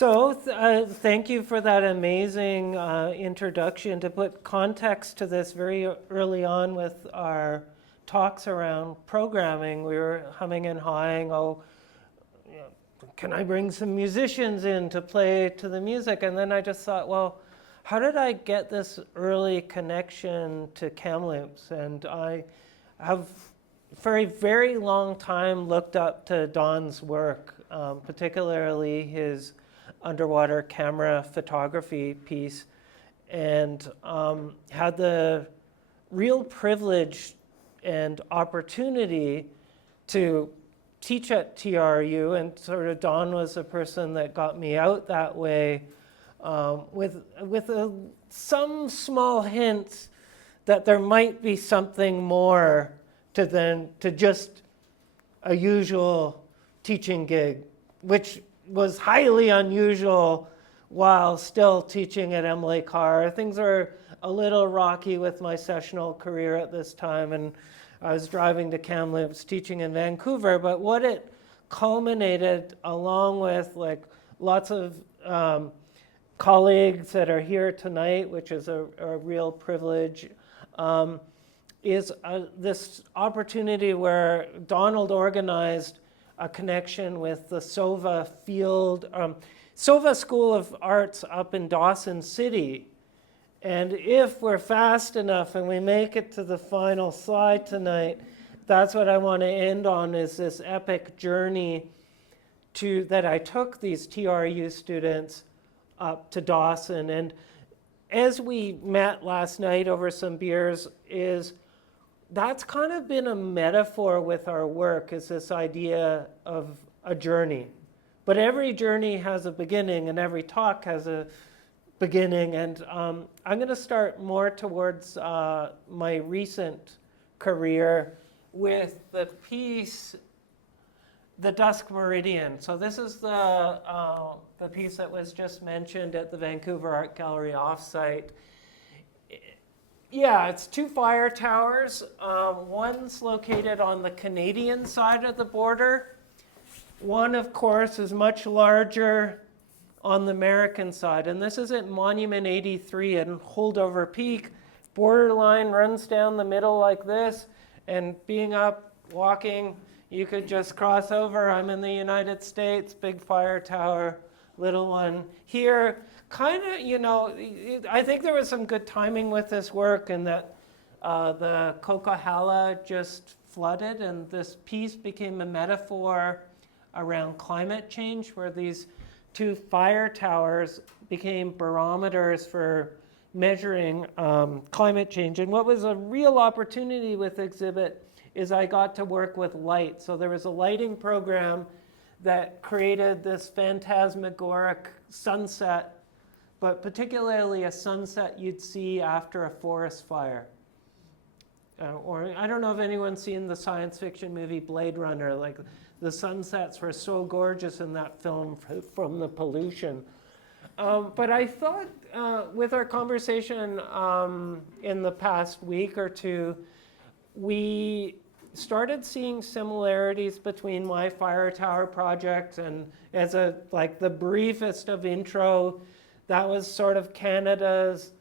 So thank you for that amazing introduction. To put context to this, very early on with our talks around programming, we were humming and hawing, oh, you know, can I bring some musicians in to play to the music? And then I just thought, well, how did I get this early connection to Kamloops? And I have for a very long time looked up to Don's work, particularly his underwater camera photography piece, and had the real privilege and opportunity to teach at TRU, and sort of Don was the person that got me out that way, with some small hints that there might be something more to just a usual teaching gig, which was highly unusual while still teaching at Emily Carr. Things were a little rocky with my sessional career at this time, and I was driving to Kamloops teaching in Vancouver. But what it culminated, along with like lots of colleagues that are here tonight, which is a real privilege, is this opportunity where Donald organized a connection with the SOVA SOVA School of Arts up in Dawson City. And if we're fast enough and we make it to the final slide tonight, that's what I want to end on, is this epic journey that I took these TRU students up to Dawson. And as we met last night over some beers, that's kind of been a metaphor with our work, is this idea of a journey. But every journey has a beginning, and every talk has a beginning. And I'm going to start more towards my recent career with the piece, The Dusk Meridian. So this is the piece that was just mentioned at the Vancouver Art Gallery offsite. Yeah, it's two fire towers. One's located on the Canadian side of the border. One, of course, is much larger on the American side. And this is at Monument 83 and Holdover Peak. Borderline runs down the middle like this. And being up, walking, you could just cross over. I'm in the United States, big fire tower, little one here. Kind of, I think there was some good timing with this work, and that the Coquihalla just flooded, and this piece became a metaphor around climate change, where these two fire towers became barometers for measuring climate change. And what was a real opportunity with the exhibit is I got to work with light. So there was a lighting program that created this phantasmagoric sunset, but particularly a sunset you'd see after a forest fire. Or I don't know if anyone's seen the science fiction movie Blade Runner. Like, the sunsets were so gorgeous in that film from the pollution. But I thought with our conversation in the past week or two, we started seeing similarities between my fire tower project, and as the briefest of intro, that was sort of Canada's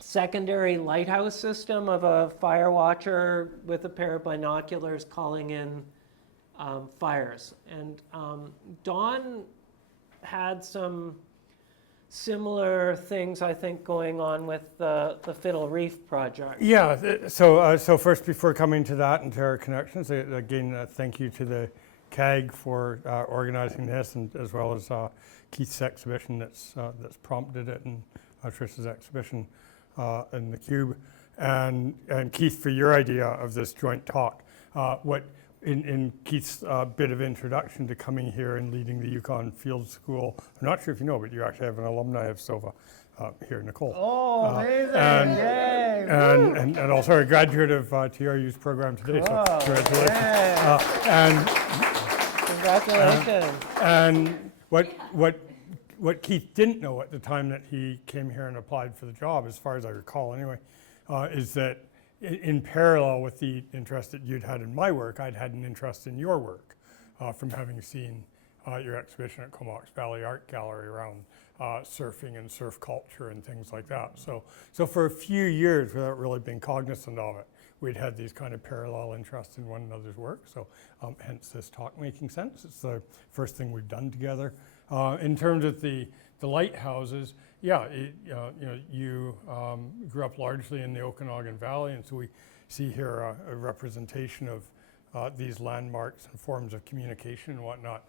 secondary lighthouse system of a fire watcher with a pair of binoculars calling in fires. And Don had some similar things, I think, going on with the Fiddle Reef project. Yeah, so first, before coming to that and to our connections, again, thank you to the CAG for organizing this, and as well as Keith's exhibition that's prompted it, and Trish's exhibition in the Cube, and Keith for your idea of this joint talk. In Keith's bit of introduction to coming here and leading the Yukon Field School, I'm not sure if you know, but you actually have an alumni of SOVA here, Nicole. Oh, amazing! And also a graduate of TRU's program today. Cool. So congratulations! Congratulations! And what Keith didn't know at the time that he came here and applied for the job, as far as I recall anyway, is that in parallel with the interest that you'd had in my work, I'd had an interest in your work from having seen your exhibition at Kamloops Valley Art Gallery around surfing and surf culture and things like that. So for a few years, without really being cognizant of it, we'd had these kind of parallel interests in one another's work. So hence this talk making sense. It's the first thing we've done together. In terms of the lighthouses, yeah, you grew up largely in the Okanagan Valley, and so we see here a representation of these landmarks and forms of communication and whatnot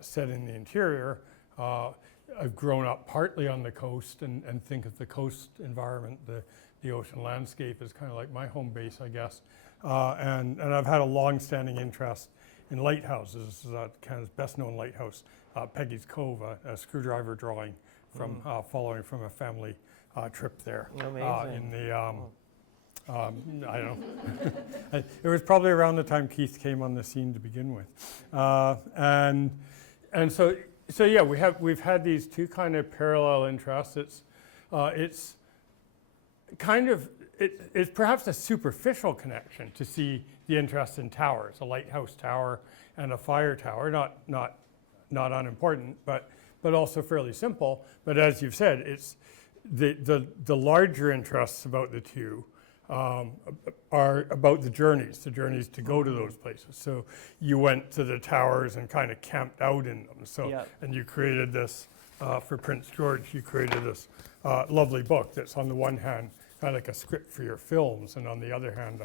set in the interior. I've grown up partly on the coast and think of the coast environment, the ocean landscape is kind of like my home base, I guess. And I've had a long-standing interest in lighthouses. This is Canada's best-known lighthouse, Peggy's Cove, a screwdriver drawing from following from a family trip there. Amazing. In the I don't know. It was probably around the time Keith came on the scene to begin with, and so yeah, we've had these two kind of parallel interests. It's kind of it's perhaps a superficial connection to see the interest in towers, a lighthouse tower and a fire tower, not unimportant, but also fairly simple. But as you've said, it's the larger interests about the two are about the journeys to go to those places. So you went to the towers and kind of camped out in them. So Yeah. and you created this for Prince George. You created this lovely book that's on the one hand kind of like a script for your films, and on the other hand,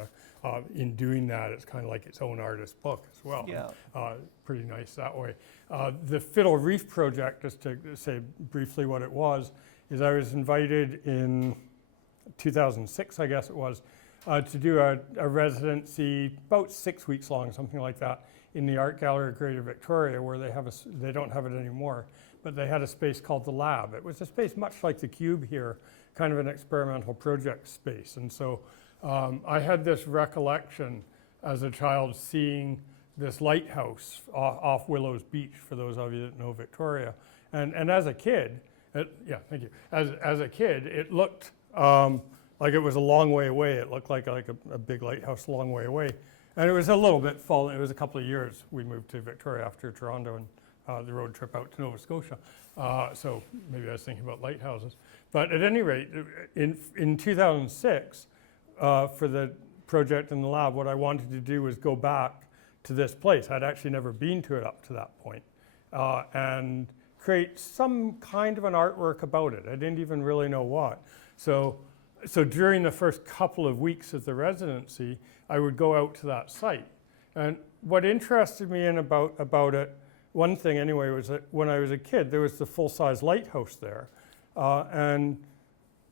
in doing that, it's kind of like its own artist book as well. Yeah. Pretty nice that way. The Fiddle Reef project, just to say briefly what it was, is I was invited in 2006, I guess it was, to do a residency about 6 weeks long, something like that, in the Art Gallery of Greater Victoria, where they don't have it anymore, but they had a space called the Lab. It was a space much like the Cube here, kind of an experimental project space. And so I had this recollection as a child seeing this lighthouse off Willows Beach, for those of you that know Victoria. And as a kid, yeah, thank you. As a kid, it looked like it was a long way away. It looked like a big lighthouse a long way away. And it was a little bit fallen. It was a couple of years we moved to Victoria after Toronto and the road trip out to Nova Scotia. So maybe I was thinking about lighthouses. But at any rate, in 2006, for the project in the lab, what I wanted to do was go back to this place. I'd actually never been to it up to that point, and create some kind of an artwork about it. I didn't even really know what. So during the first couple of weeks of the residency, I would go out to that site. And what interested me about it, one thing anyway, was that when I was a kid, there was the full-size lighthouse there. And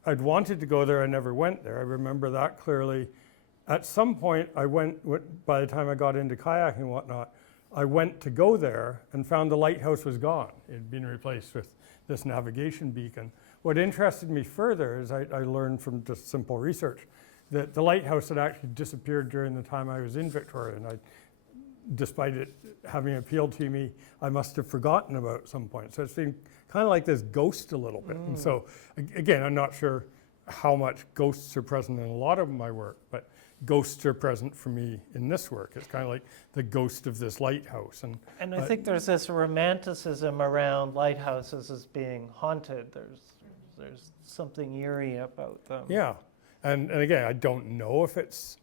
I'd wanted to go there, I never went there. I remember that clearly. At some point, by the time I got into kayaking and whatnot, I went to go there and found the lighthouse was gone. It had been replaced with this navigation beacon. What interested me further is I learned from just simple research that the lighthouse had actually disappeared during the time I was in Victoria. And despite it having appealed to me, I must have forgotten about it at some point. So it's been kind of like this ghost a little bit. And so again, I'm not sure how much ghosts are present in a lot of my work, but ghosts are present for me in this work. It's kind of like the ghost of this lighthouse. And I think there's this romanticism around lighthouses as being haunted. There's something eerie about them. Yeah, and again, I don't know if it's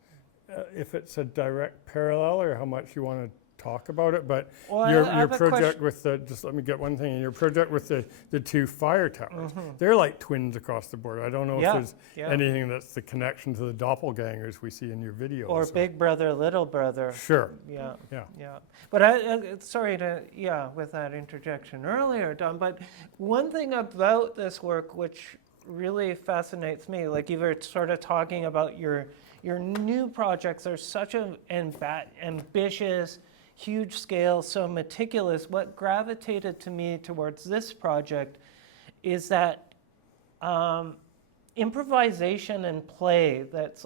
a direct parallel or how much you want to talk about it, but Well, your project with just let me get one thing, your project with the two fire towers, they're like twins across the board. I don't know if there's anything that's the connection to the doppelgangers we see in your videos. Or big brother, little brother. Sure. Yeah. Yeah. But sorry with that interjection earlier, Don, but one thing about this work which really fascinates me, like you were sort of talking about your new projects are such an ambitious, huge scale, so meticulous. What gravitated to me towards this project is that improvisation and play that's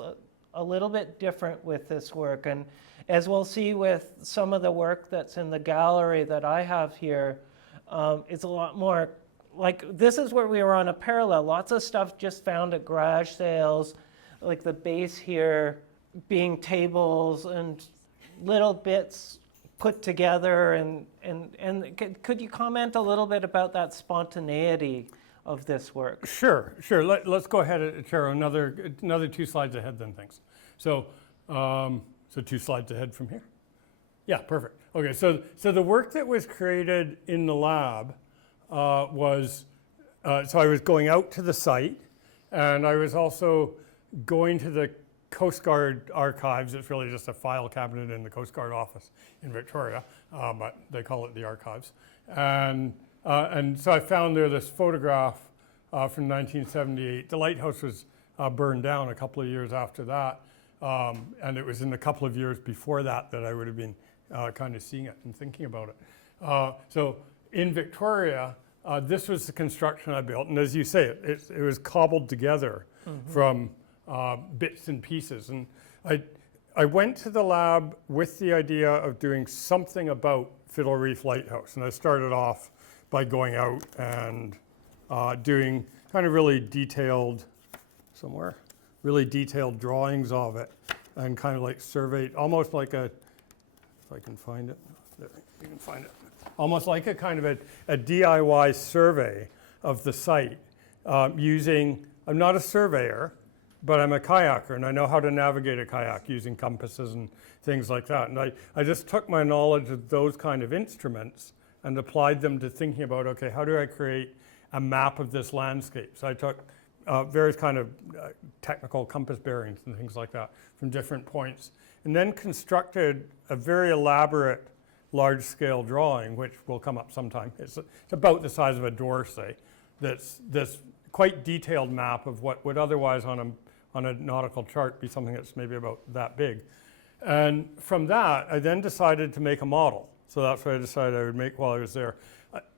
a little bit different with this work. And as we'll see with some of the work that's in the gallery that I have here, it's a lot more like this is where we were on a parallel. Lots of stuff just found at garage sales, like the base here being tables and little bits put together, and could you comment a little bit about that spontaneity of this work? Sure. Let's go ahead, Tara, another 2 slides ahead then, thanks. So 2 slides ahead from here. Yeah, perfect. Okay, so the work that was created in the lab was, so I was going out to the site, and I was also going to the Coast Guard archives. It's really just a file cabinet in the Coast Guard office in Victoria, but they call it the archives. And so I found there this photograph from 1978. The lighthouse was burned down a couple of years after that, and it was in a couple of years before that I would have been kind of seeing it and thinking about it. So in Victoria, this was the construction I built, and as you say, it was cobbled together from bits and pieces. And I went to the lab with the idea of doing something about Fiddle Reef Lighthouse, and I started off by going out and doing kind of really detailed drawings of it, and kind of like surveyed, almost like a, if I can find it, there, you can find it, almost like a kind of a DIY survey of the site using, I'm not a surveyor, but I'm a kayaker, and I know how to navigate a kayak using compasses and things like that. And I just took my knowledge of those kind of instruments and applied them to thinking about, okay, how do I create a map of this landscape? So I took various kind of technical compass bearings and things like that from different points, and then constructed a very elaborate large-scale drawing, which will come up sometime. It's about the size of a door, say. That's this quite detailed map of what would otherwise on a nautical chart be something that's maybe about that big. And from that, I then decided to make a model. So that's what I decided I would make while I was there.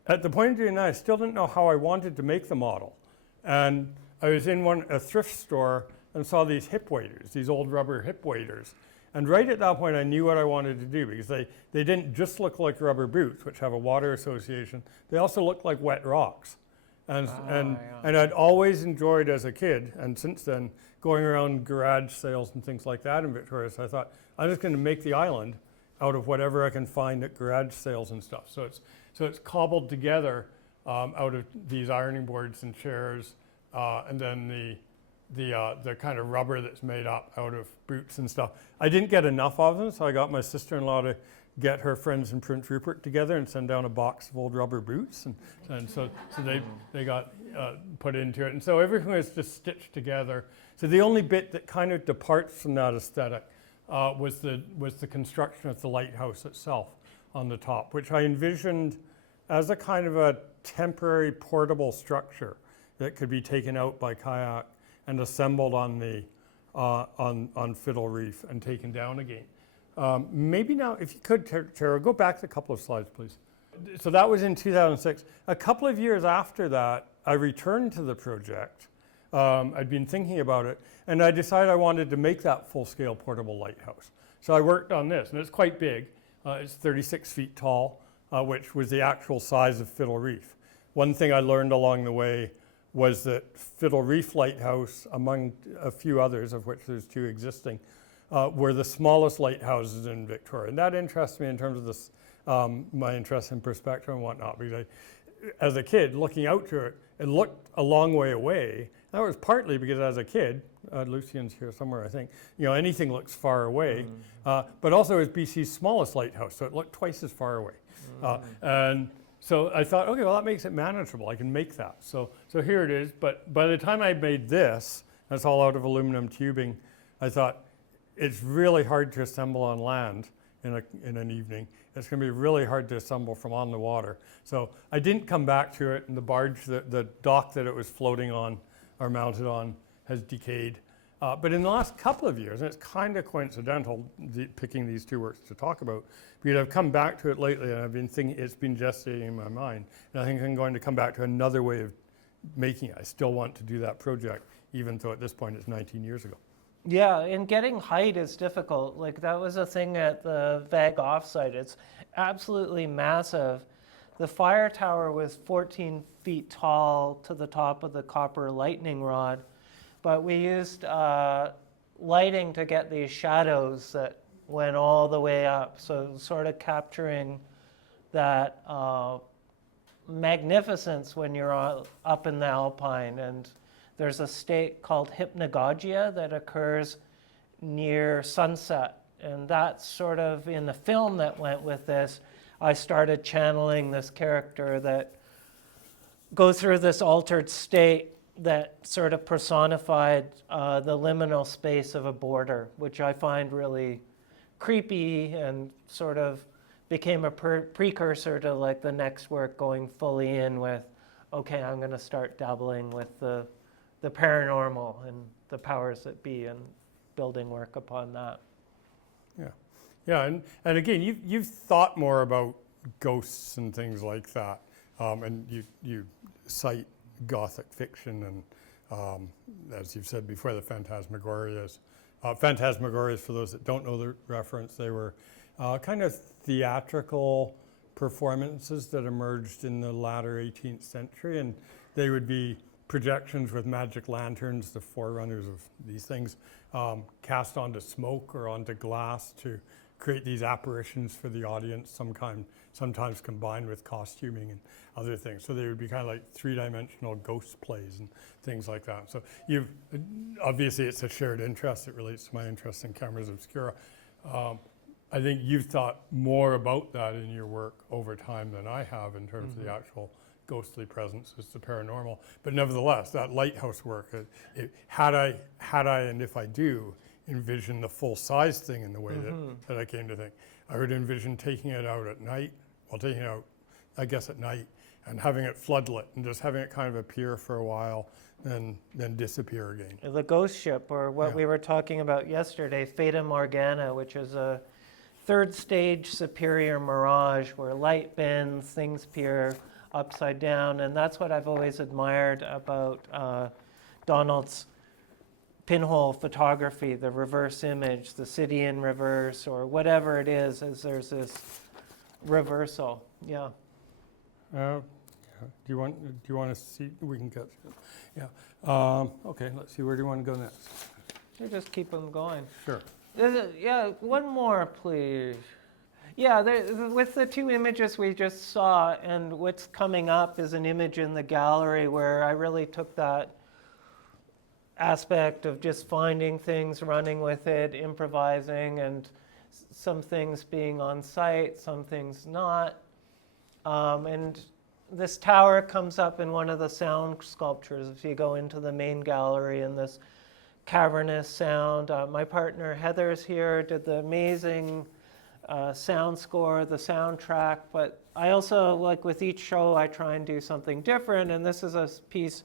At the point of doing that, I still didn't know how I wanted to make the model. And I was in a thrift store and saw these hip waders, these old rubber hip waders. And right at that point, I knew what I wanted to do, because they didn't just look like rubber boots, which have a water association. They also looked like wet rocks. And I'd always enjoyed as a kid, and since then, going around garage sales and things like that in Victoria. So I thought, I'm just going to make the island out of whatever I can find at garage sales and stuff. So it's cobbled together out of these ironing boards and chairs, and then the kind of rubber that's made up out of boots and stuff. I didn't get enough of them, so I got my sister-in-law to get her friends in Prince Rupert together and send down a box of old rubber boots, and so they got put into it, and so everything was just stitched together. So the only bit that kind of departs from that aesthetic was the construction of the lighthouse itself on the top, which I envisioned as a kind of a temporary portable structure that could be taken out by kayak and assembled on the on Fiddle Reef and taken down again. Maybe now, if you could, Tara, go back a couple of slides, please. So that was in 2006. A couple of years after that, I returned to the project. I'd been thinking about it, and I decided I wanted to make that full-scale portable lighthouse. So I worked on this, and it's quite big. It's 36 feet tall, which was the actual size of Fiddle Reef. One thing I learned along the way was that Fiddle Reef Lighthouse, among a few others, of which there's 2 existing, were the smallest lighthouses in Victoria. And that interests me in terms of this, my interest in perspective and whatnot, because as a kid, looking out to it, it looked a long way away. That was partly because as a kid, Lucian's here somewhere, I think, anything looks far away, but also it was BC's smallest lighthouse, so it looked twice as far away. And so I thought, okay, well, that makes it manageable. I can make that. So here it is. But by the time I made this, that's all out of aluminum tubing, I thought, it's really hard to assemble on land in an evening. It's going to be really hard to assemble from on the water. So I didn't come back to it, and the barge, the dock that it was floating on or mounted on has decayed. But in the last couple of years, and it's kind of coincidental picking these 2 works to talk about, because I've come back to it lately, and I've been thinking, it's been gestating in my mind, and I think I'm going to come back to another way of making it. I still want to do that project, even though at this point it's 19 years ago. Yeah, and getting height is difficult. Like, that was a thing at the VAG offsite. It's absolutely massive. The fire tower was 14 feet tall to the top of the copper lightning rod, but we used lighting to get these shadows that went all the way up. So sort of capturing that magnificence when you're up in the Alpine. And there's a state called hypnagogia that occurs near sunset. And that's sort of in the film that went with this. I started channeling this character that goes through this altered state that sort of personified the liminal space of a border, which I find really creepy and sort of became a precursor to like the next work going fully in with, okay, I'm going to start dabbling with the paranormal and the powers that be and building work upon that. Yeah, and again, you've thought more about ghosts and things like that, and you cite Gothic fiction and, as you've said before, the phantasmagorias. Phantasmagorias, for those that don't know the reference, they were kind of theatrical performances that emerged in the latter 18th century, and they would be projections with magic lanterns, the forerunners of these things, cast onto smoke or onto glass to create these apparitions for the audience, sometimes combined with costuming and other things. So they would be kind of like three-dimensional ghost plays and things like that. So obviously it's a shared interest. It relates to my interest in cameras obscura. I think you've thought more about that in your work over time than I have in terms of the actual ghostly presences, the paranormal. But nevertheless, that lighthouse work, had I and if I do, envision the full-size thing in the way that I came to think. I would envision taking it out at night, taking it out, I guess, at night, and having it floodlit, and just having it kind of appear for a while, then disappear again. The ghost ship, or what we were talking about yesterday, Fata Morgana, which is a third stage superior mirage where light bends, things appear upside down, and that's what I've always admired about Donald's pinhole photography, the reverse image, the city in reverse, or whatever it is there's this reversal. Yeah. Do you want to see? We can get. Yeah. Okay. Let's see. Where do you want to go next? You just keep them going. Sure. Yeah. One more, please. Yeah. With the two images we just saw, and what's coming up is an image in the gallery where I really took that aspect of just finding things, running with it, improvising, and some things being on site, some things not. And this tower comes up in one of the sound sculptures if you go into the main gallery, and this cavernous sound. My partner Heather's here, did the amazing sound score, the soundtrack, but I also, like with each show, I try and do something different, and this is a piece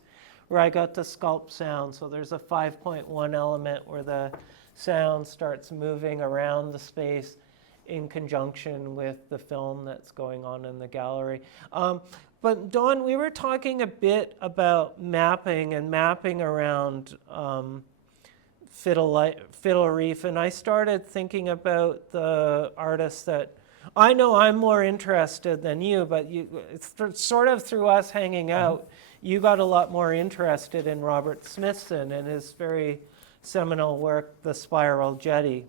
where I got to sculpt sound. So there's a 5.1 element where the sound starts moving around the space in conjunction with the film that's going on in the gallery. But Dawn, we were talking a bit about mapping and mapping around Fiddle Reef, and I started thinking about the artists that I know I'm more interested than you, but it's sort of through us hanging out, you got a lot more interested in Robert Smithson and his very seminal work, The Spiral Jetty.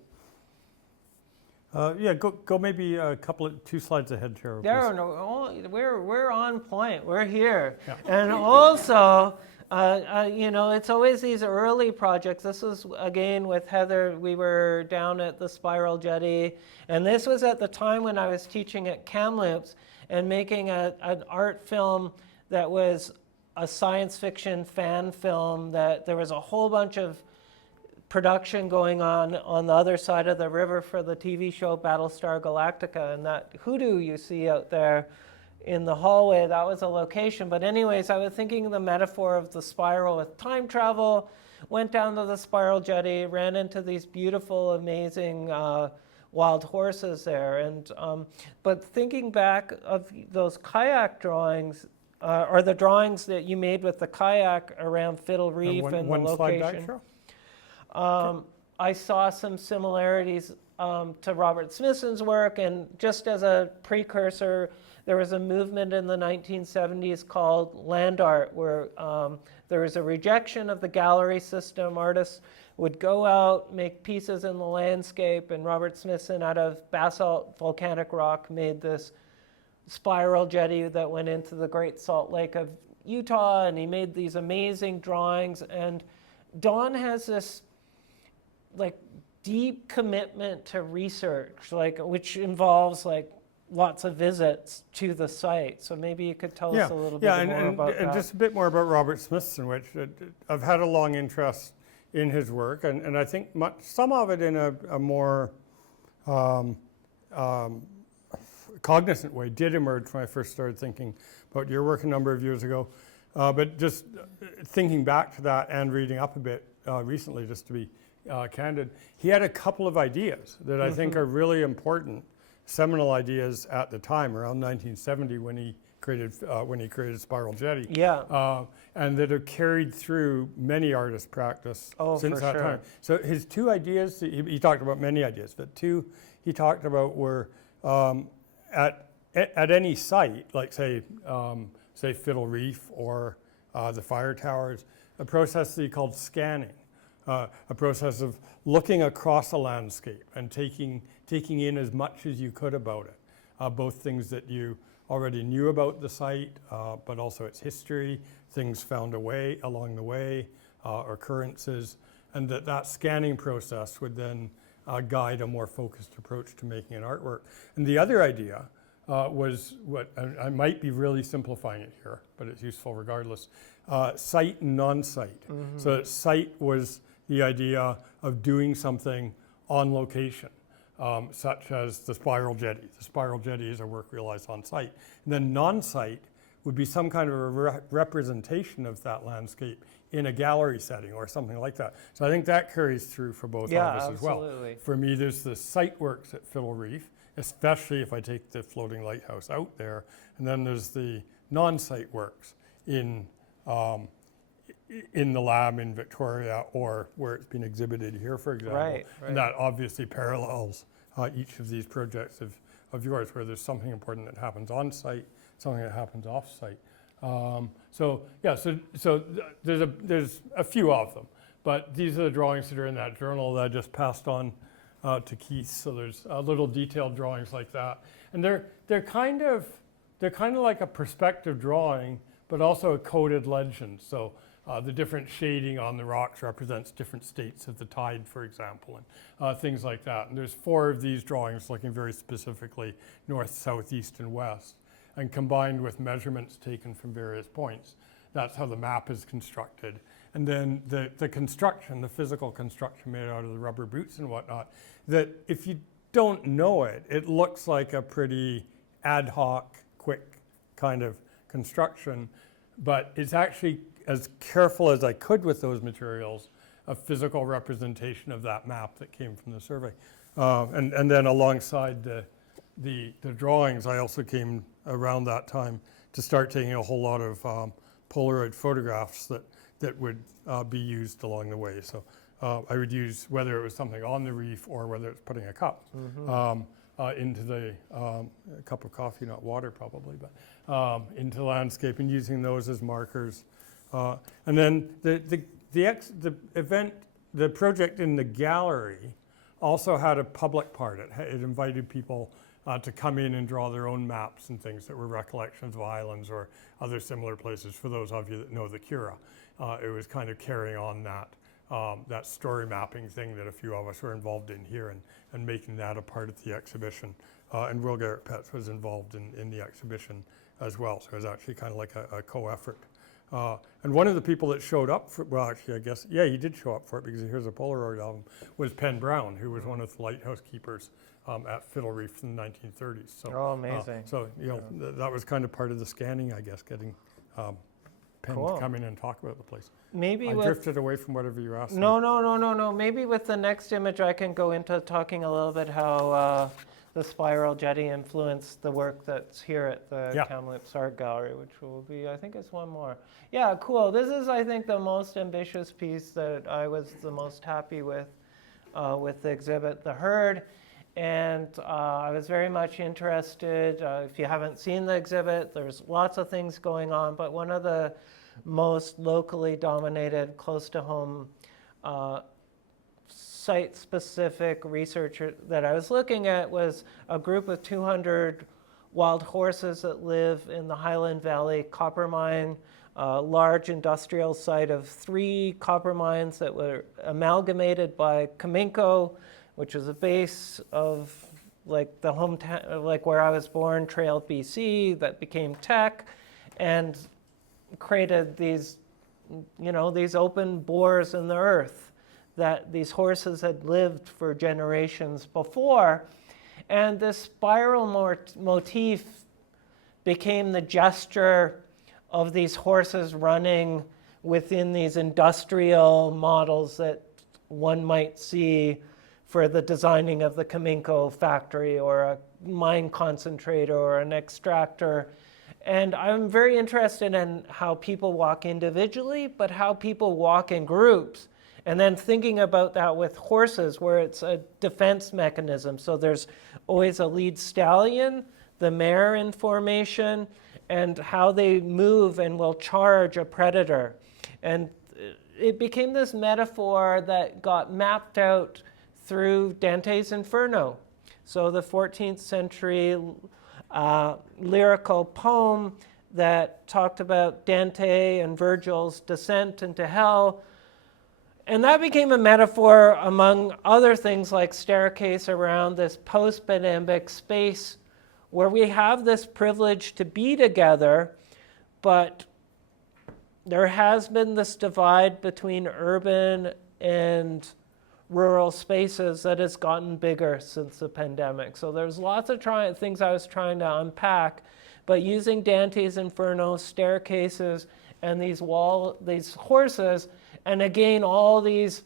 Go maybe two slides ahead, Cheryl. We're on point. We're here. Yeah. And also, it's always these early projects. This was, again, with Heather. We were down at the Spiral Jetty. And this was at the time when I was teaching at Kamloops and making an art film that was a science fiction fan film that there was a whole bunch of production going on the other side of the river for the TV show Battlestar Galactica, and that hoodoo you see out there in the hallway, that was a location. But anyways, I was thinking of the metaphor of the spiral with time travel, went down to the Spiral Jetty, ran into these beautiful, amazing wild horses there. And but thinking back of those kayak drawings, or the drawings that you made with the kayak around Fiddle Reef and the location. Slide back, Cheryl? I saw some similarities to Robert Smithson's work, and just as a precursor, there was a movement in the 1970s called land art, where there was a rejection of the gallery system. Artists would go out, make pieces in the landscape, and Robert Smithson, out of basalt volcanic rock, made this spiral jetty that went into the Great Salt Lake of Utah, and he made these amazing drawings. And Don has this like deep commitment to research, like which involves like lots of visits to the site. So maybe you could tell us a little bit more about that. And just a bit more about Robert Smithson, which I've had a long interest in his work, and I think some of it in a more cognizant way did emerge when I first started thinking about your work a number of years ago. But just thinking back to that and reading up a bit recently, just to be candid, he had a couple of ideas that I think are really important, seminal ideas at the time, around 1970 when he created Spiral Jetty. Yeah. And that have carried through many artists' practice since that time. So his two ideas, he talked about many ideas, but two he talked about were at any site, like say Fiddle Reef or the fire towers, a process that he called scanning, a process of looking across a landscape and taking in as much as you could about it, both things that you already knew about the site, but also its history, things found along the way, occurrences, and that scanning process would then guide a more focused approach to making an artwork. And the other idea was what, I might be really simplifying it here, but it's useful regardless, site and non-site. So site was the idea of doing something on location, such as the Spiral Jetty. The Spiral Jetty is a work realized on site. And then non-site would be some kind of a representation of that landscape in a gallery setting or something like that. So I think that carries through for both of us as well. For me, there's the site works at Fiddle Reef, especially if I take the floating lighthouse out there, and then there's the non-site works in the lab in Victoria or where it's been exhibited here, for example. Right. And that obviously parallels each of these projects of yours, where there's something important that happens on site, something that happens off site. So there's a few of them, but these are the drawings that are in that journal that I just passed on to Keith. So there's little detailed drawings like that, and they're kind of like a perspective drawing, but also a coded legend. So the different shading on the rocks represents different states of the tide, for example, and things like that. And there's 4 of these drawings looking very specifically north, south, east, and west, and combined with measurements taken from various points. That's how the map is constructed. And then the construction, the physical construction made out of the rubber boots and whatnot, that if you don't know it, it looks like a pretty ad hoc, quick kind of construction, but it's actually, as careful as I could with those materials, a physical representation of that map that came from the survey. And then alongside the drawings, I also came around that time to start taking a whole lot of Polaroid photographs that would be used along the way. So I would use, whether it was something on the reef or whether it's putting a cup into the a cup of coffee, not water probably, but into the landscape, and using those as markers. And then the event, the project in the gallery also had a public part. It invited people to come in and draw their own maps and things that were recollections of islands or other similar places. For those of you that know the Cura, it was kind of carrying on that story mapping thing that a few of us were involved in here, and making that a part of the exhibition. And Will Garrett Petts was involved in the exhibition as well. So it was actually kind of like a co-effort. And one of the people that showed up for, well, actually, I guess, yeah, he did show up for it because here's a Polaroid album, was Penn Brown, who was one of the lighthouse keepers at Fiddle Reef in the 1930s. So, amazing. That was kind of part of the scanning, I guess, getting Penn to come in and talk about the place. Maybe I drifted away from whatever you asked me. No. Maybe with the next image I can go into talking a little bit how the Spiral Jetty influenced the work that's here at the Kamloops Art Gallery, which will be, I think it's one more. Yeah, cool. This is, I think, the most ambitious piece that I was the most happy with the exhibit, The Herd. And I was very much interested. If you haven't seen the exhibit, there's lots of things going on, but one of the most locally dominated, close to home, site-specific research that I was looking at was a group of 200 wild horses that live in the Highland Valley copper mine, a large industrial site of 3 copper mines that were amalgamated by Cominco, which is a base of like the hometown, like where I was born, Trail, BC, that became Teck, and created these, these open bores in the earth that these horses had lived for generations before. And this spiral motif became the gesture of these horses running within these industrial models that one might see for the designing of the Cominco factory or a mine concentrator or an extractor. And I'm very interested in how people walk individually, but how people walk in groups. And then thinking about that with horses, where it's a defense mechanism. So there's always a lead stallion, the mare in formation, and how they move and will charge a predator. And it became this metaphor that got mapped out through Dante's Inferno. So the 14th century lyrical poem that talked about Dante and Virgil's descent into hell. And that became a metaphor, among other things, like staircase around this post-Benambic space where we have this privilege to be together, but there has been this divide between urban and rural spaces that has gotten bigger since the pandemic. So there's lots of things I was trying to unpack, but using Dante's Inferno, staircases, and these horses, and again, all these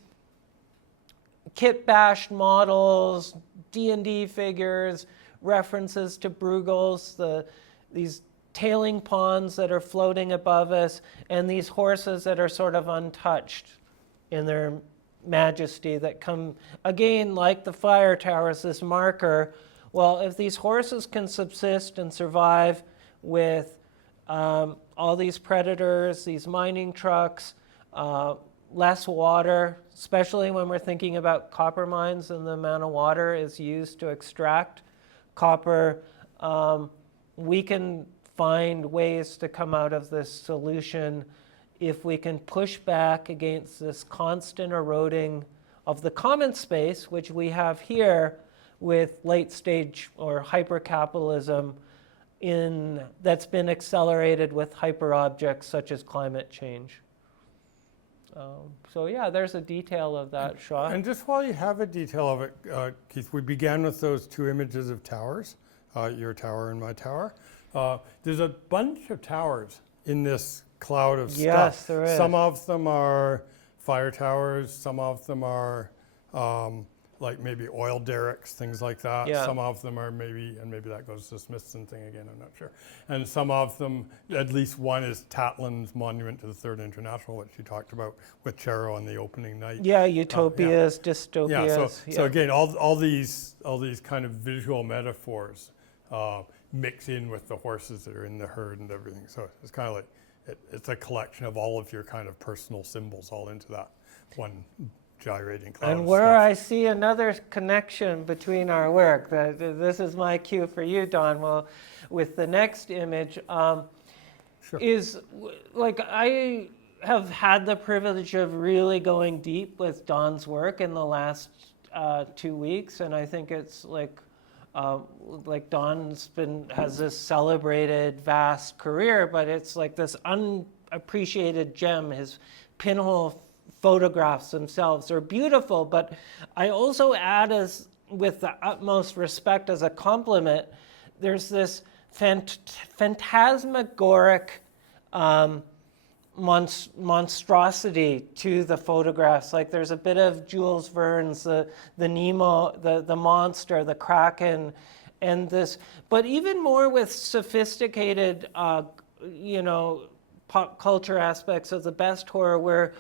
kit-bashed models, D&D figures, references to Bruegels, these tailing ponds that are floating above us, and these horses that are sort of untouched in their majesty that come, again, like the fire towers, this marker. Well, if these horses can subsist and survive with all these predators, these mining trucks, less water, especially when we're thinking about copper mines and the amount of water is used to extract copper, we can find ways to come out of this solution if we can push back against this constant eroding of the common space, which we have here with late stage or hypercapitalism that's been accelerated with hyper objects such as climate change. So yeah, there's a detail of that shot. And just while you have a detail of it, Keith, we began with those 2 images of towers, your tower and my tower. There's a bunch of towers in this cloud of stuff. Yes, there is. Some of them are fire towers, some of them are like maybe oil derricks, things like that. Yeah. Some of them are maybe that goes to the Smithson thing again, I'm not sure. And some of them, at least one is Tatlin's Monument to the Third International, which you talked about with Chero on the opening night. Yeah, utopias, dystopias. Yeah, so again, all these kind of visual metaphors mix in with the horses that are in the herd and everything. So it's kind of like, it's a collection of all of your kind of personal symbols all into that one gyrating cloud. And where I see another connection between our work, this is my cue for you, Don, well, with the next image, Sure. is like I have had the privilege of really going deep with Don's work in the last 2 weeks, and I think it's like Don's has this celebrated vast career, but it's like this unappreciated gem. His pinhole photographs themselves are beautiful, but I also add, as with the utmost respect as a compliment, there's this phantasmagoric monstrosity to the photographs. Like there's a bit of Jules Verne's the Nemo, the monster, the Kraken, and this, but even more with sophisticated, pop culture aspects of the best horror, where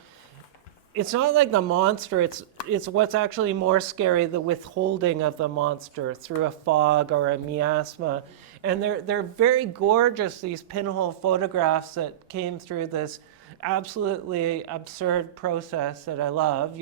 it's not like the monster, it's what's actually more scary, the withholding of the monster through a fog or a miasma. And they're very gorgeous, these pinhole photographs that came through this absolutely absurd process that I love.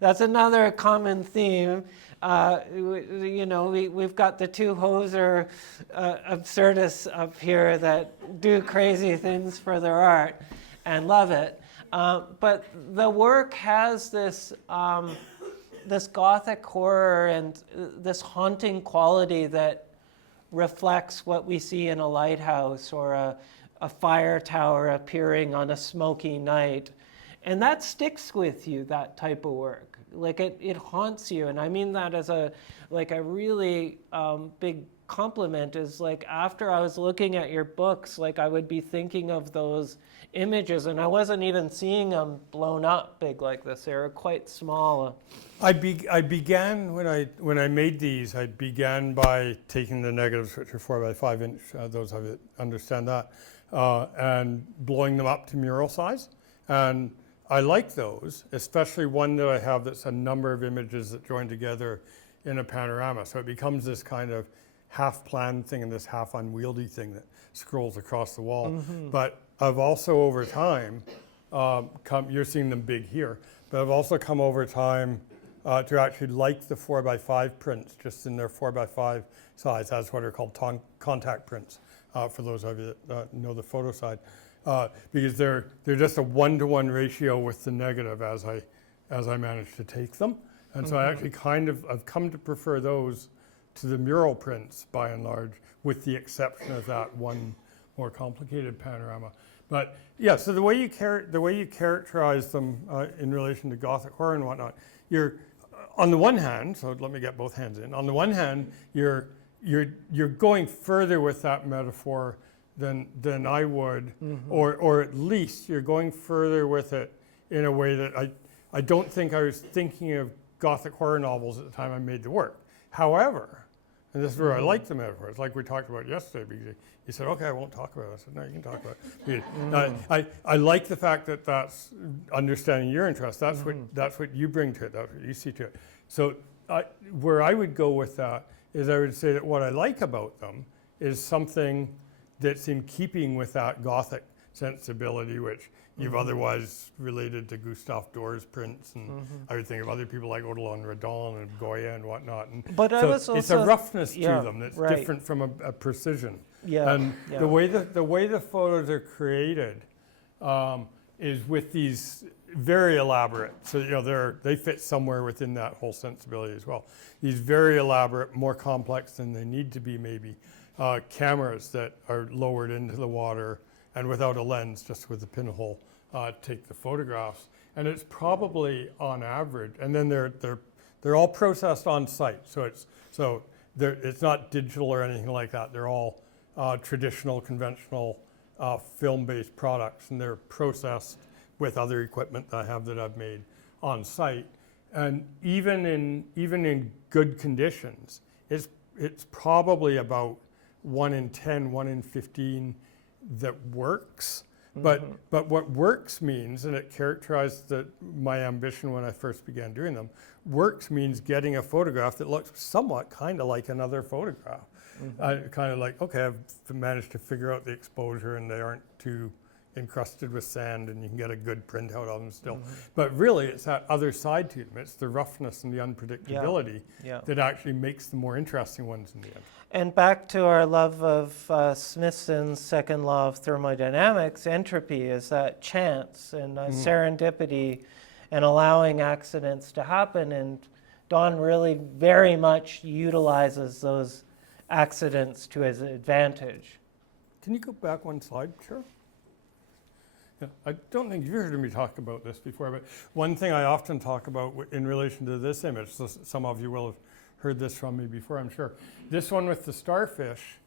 That's another common theme. We've got the two hoser absurdists up here that do crazy things for their art and love it. But the work has this Gothic horror and this haunting quality that reflects what we see in a lighthouse or a fire tower appearing on a smoky night. And that sticks with you, that type of work. Like it haunts you. And I mean that as a really big compliment, is like after I was looking at your books, like I would be thinking of those images, and I wasn't even seeing them blown up big like this. They were quite small. I began when I made these. I began by taking the negatives, which are 4x5 inch. Those of you that understand that, and blowing them up to mural size. And I like those, especially one that I have that's a number of images that join together in a panorama. So it becomes this kind of half-planned thing and this half-unwieldy thing that scrolls across the wall. Mm-hmm. But I've also, over time, you're seeing them big here, but I've also come over time to actually like the 4x5 prints, just in their 4x5 size. That's what are called contact prints, for those of you that know the photo side. Because they're just a 1-to-1 ratio with the negative as I manage to take them. And so I actually I've come to prefer those to the mural prints by and large, with the exception of that one more complicated panorama. But yeah, so the way you characterize them in relation to Gothic horror and whatnot, you're on the one hand. So let me get both hands in. On the one hand, you're going further with that metaphor than I would, mm-hmm. or at least you're going further with it in a way that I don't think I was thinking of Gothic horror novels at the time I made the work. However, and this is where mm-hmm. I like the metaphor. It's like we talked about yesterday, because you said, okay, I won't talk about it. I said, no, you can talk about it. Mm-hmm. I like the fact that that's understanding your interest. That's mm-hmm. that's what you bring to it. That's what you see to it. So where I would go with that is I would say that what I like about them is something that's in keeping with that Gothic sensibility, which you've mm-hmm. otherwise related to Gustave Dor's prints, and mm-hmm. I would think of other people like Odilon Redon and Goya and whatnot. And but so it's a roughness to them that's right. different from a precision. Yeah. And yeah. the way the photos are created is with these very elaborate. So they fit somewhere within that whole sensibility as well. These very elaborate, more complex than they need to be, maybe. Cameras that are lowered into the water and without a lens, just with a pinhole, take the photographs. And it's probably on average, and then they're all processed on site. So it's not digital or anything like that. They're all traditional, conventional film-based products, and they're processed with other equipment that I've made on site. And even in good conditions, it's probably about 1 in 10, 1 in 15 that works. Mm-hmm. But what works means, and it characterized my ambition when I first began doing them, works means getting a photograph that looks somewhat kind of like another photograph. Mm-hmm. Kind of like, okay, I've managed to figure out the exposure and they aren't too encrusted with sand, and you can get a good printout of them still. Mm-hmm. But really, it's that other side to them. It's the roughness and the unpredictability that actually makes the more interesting ones in the end. And back to our love of Smithson's second law of thermodynamics, entropy is that chance and serendipity and allowing accidents to happen. And Don really very much utilizes those accidents to his advantage. Can you go back one slide, sure? Yeah, I don't think you've heard me talk about this before, but one thing I often talk about in relation to this image, so some of you will have heard this from me before, I'm sure. This one with the starfish,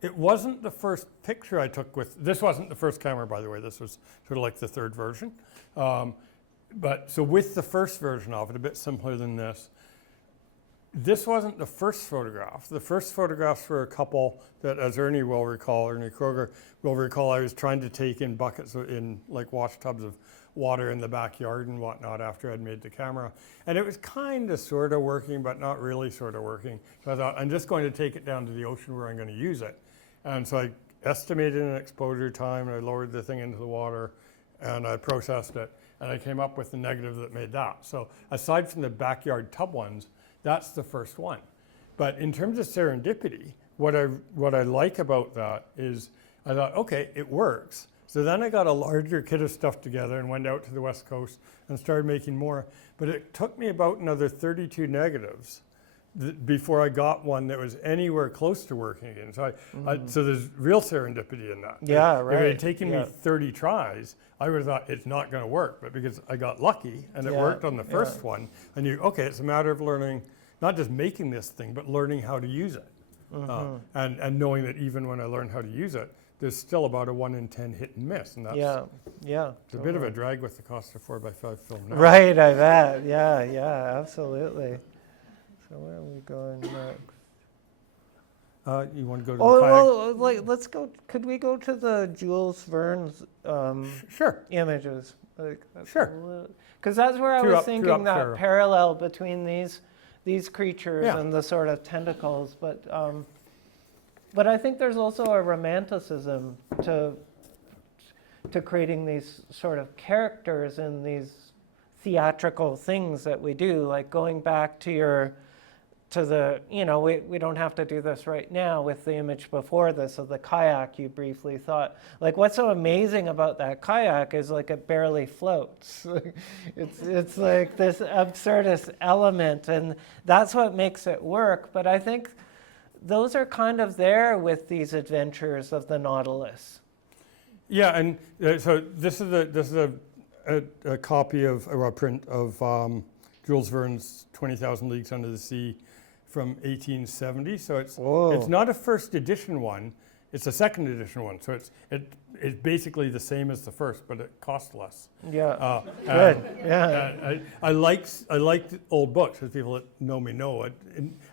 it wasn't the first picture I took this wasn't the first camera, by the way. This was sort of like the third version. But so with the first version of it, a bit simpler than this, This wasn't the first photograph. The first photographs were a couple that, as Ernie will recall, Ernie Kroger will recall, I was trying to take in buckets in like wash tubs of water in the backyard and whatnot after I'd made the camera. And it was kind of sort of working, but not really sort of working. So I thought, I'm just going to take it down to the ocean where I'm going to use it. And so I estimated an exposure time, and I lowered the thing into the water, and I processed it, and I came up with the negative that made that. So aside from the backyard tub ones, that's the first one. But in terms of serendipity, what I like about that is I thought, okay, it works. So then I got a larger kit of stuff together and went out to the West Coast and started making more. But it took me about another 32 negatives before I got one that was anywhere close to working again. So so there's real serendipity in that. Yeah, right. If it had taken me 30 tries, I would have thought it's not going to work. But because I got lucky and it worked on the first one, I knew, okay, it's a matter of learning, not just making this thing, but learning how to use it. And knowing that even when I learned how to use it, there's still about a 1 in 10 hit and miss. And that's it's a bit of a drag with the cost of 4x5 film now. Right, I bet. Yeah, absolutely. So where are we going next? You want to go to the kayak? Well, let's go. Could we go to the Jules Verne's Sure. images? Sure. Because that's where I Two was up, thinking that Sarah. parallel between these creatures Yeah. and the sort of tentacles, but I think there's also a romanticism to creating these sort of characters in these theatrical things that we do, like going back to the, we don't have to do this right now with the image before this of the kayak you briefly thought. Like, what's so amazing about that kayak is like it barely floats. It's like this absurdist element, and that's what makes it work. But I think those are kind of there with these adventures of the Nautilus. Yeah, and so this is a copy of a print of Jules Verne's 20,000 Leagues Under the Sea from 1870. So it's not a first edition one; it's a second edition one. So it's basically the same as the first, but it costs less. Yeah, good. I like old books, as people that know me know it.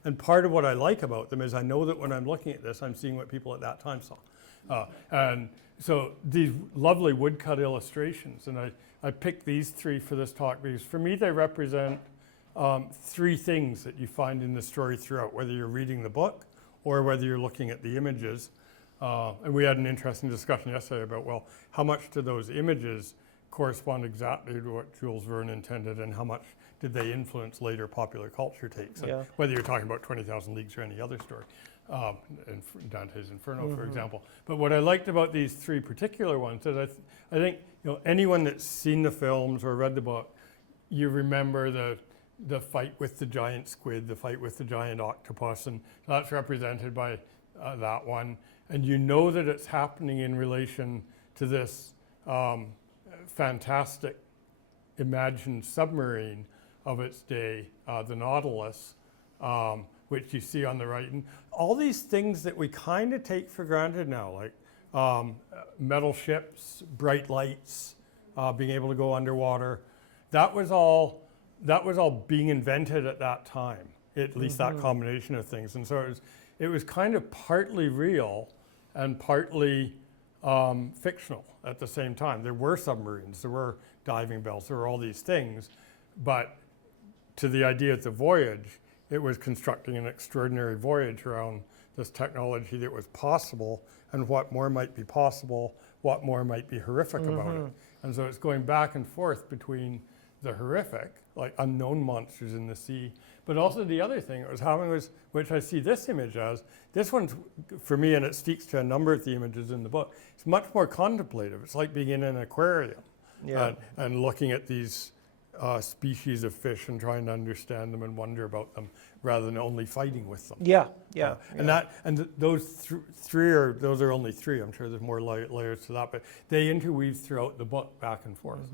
And part of what I like about them is I know that when I'm looking at this, I'm seeing what people at that time saw. And so these lovely woodcut illustrations, and I picked these three for this talk because for me they represent three things that you find in the story throughout, whether you're reading the book or whether you're looking at the images. And we had an interesting discussion yesterday about, well, how much do those images correspond exactly to what Jules Verne intended, and how much did they influence later popular culture takes? And whether you're talking about 20,000 Leagues or any other story, in Dante's Inferno, for example. But what I liked about these three particular ones is I think anyone that's seen the films or read the book, you remember the fight with the giant squid, the fight with the giant octopus, and that's represented by that one. And you know that it's happening in relation to this fantastic imagined submarine of its day, the Nautilus, which you see on the right. And all these things that we kind of take for granted now, like metal ships, bright lights, being able to go underwater, that was all being invented at that time, at least that combination of things. And so it was kind of partly real and partly fictional at the same time. There were submarines, there were diving bells, there were all these things, but to the idea of the voyage, it was constructing an extraordinary voyage around this technology that was possible, and what more might be possible, what more might be horrific about it. And so it's going back and forth between the horrific, like unknown monsters in the sea, but also the other thing it was having was, which I see this image as, this one's, for me, and it speaks to a number of the images in the book, it's much more contemplative. It's like being in an aquarium and looking at these species of fish and trying to understand them and wonder about them rather than only fighting with them. Those those are only three. I'm sure there's more layers to that, but they interweave throughout the book back and forth.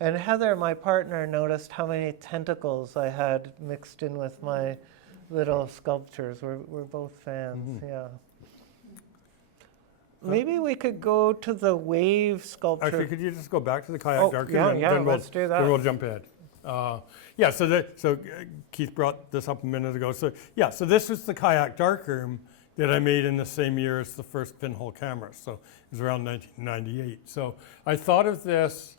And Heather, my partner, noticed how many tentacles I had mixed in with my little sculptures. We're both fans, Maybe we could go to the wave sculpture. Actually, could you just go back to the kayak darker? Let's do that. Then we'll jump ahead. Yeah, so Keith brought this up a minute ago. So this was the kayak darkroom that I made in the same year as the first pinhole camera. So it was around 1998. So I thought of this,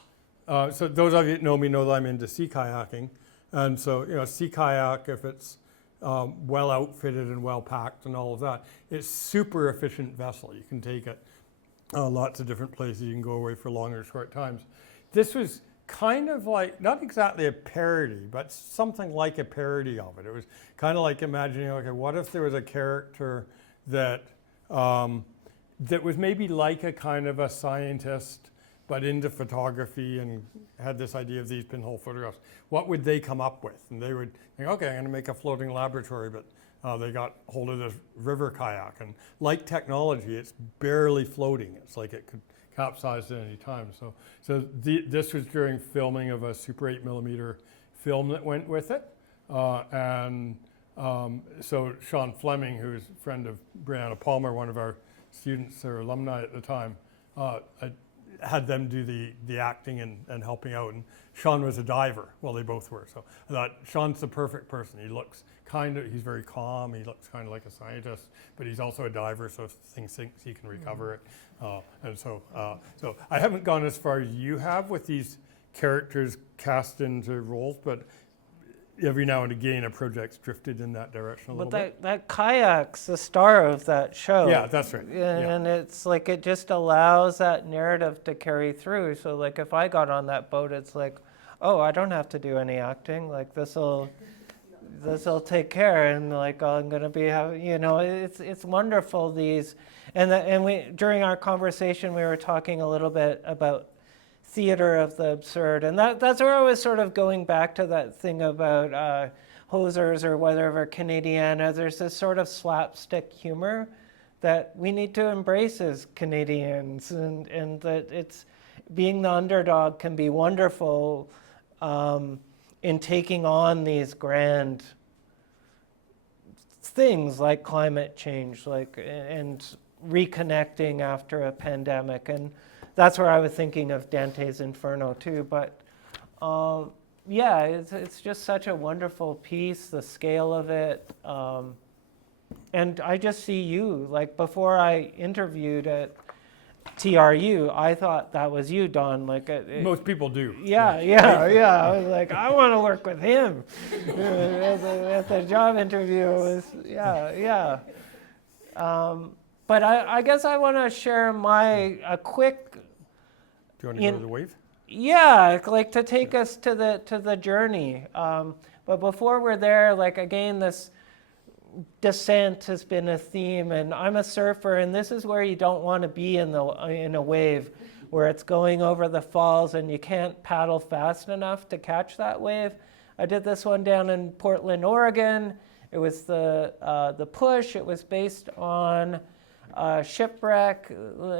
so those of you that know me know that I'm into sea kayaking. And so, sea kayak, if it's well outfitted and well packed and all of that, it's super efficient vessel. You can take it lots of different places. You can go away for long or short times. This was kind of like, not exactly a parody, but something like a parody of it. It was kind of like imagining, okay, what if there was a character that that was maybe like a kind of a scientist, but into photography and had this idea of these pinhole photographs. What would they come up with? And they would think, okay, I'm going to make a floating laboratory, but they got hold of this river kayak. And like technology, it's barely floating. It's like it could capsize at any time. So this was during filming of a Super 8mm film that went with it. So Sean Fleming, who's a friend of Brianna Palmer, one of our students or alumni at the time, I had them do the acting and helping out. And Sean was a diver. Well, they both were. So I thought Sean's the perfect person. He looks he's very calm. He looks kind of like a scientist, but he's also a diver. So if things sinks, he can recover it. So I haven't gone as far as you have with these characters cast into roles, but every now and again a project's drifted in that direction a little bit. That kayak's the star of that show. Yeah, that's right. And it's like it just allows that narrative to carry through. So like if I got on that boat, it's like, oh, I don't have to do any acting. Like this'll take care, and like I'm gonna be it's wonderful these, and we during our conversation we were talking a little bit about theater of the absurd, and that's where I was sort of going back to that thing about hosers or whatever Canadiana. There's this sort of slapstick humor that we need to embrace as Canadians, and that it's being the underdog can be wonderful in taking on these grand things like climate change, and reconnecting after a pandemic. And that's where I was thinking of Dante's Inferno too. But it's just such a wonderful piece, the scale of it. And I just see you, like before I interviewed at TRU, I thought that was you, Don. Most people do. Yeah. I was like, I want to work with him. At the job interview, but I guess I want to share a quick. Do you want to go to the wave? Yeah, like to take us to the journey. But before we're there, like again, this descent has been a theme, and I'm a surfer, and this is where you don't want to be in a wave where it's going over the falls and you can't paddle fast enough to catch that wave. I did this one down in Portland, Oregon. It was the Push. It was based on shipwreck,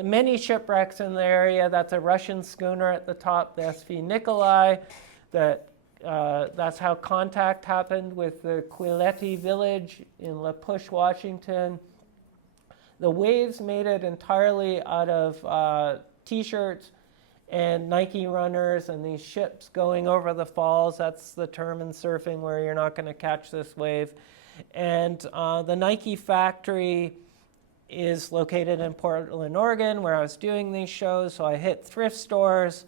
many shipwrecks in the area. That's a Russian schooner at the top, the SV Nikolai. That's how contact happened with the Quileti village in La Push, Washington. The waves made it entirely out of t-shirts and Nike runners and these ships going over the falls. That's the term in surfing where you're not going to catch this wave. And the Nike factory is located in Portland, Oregon, where I was doing these shows. So I hit thrift stores.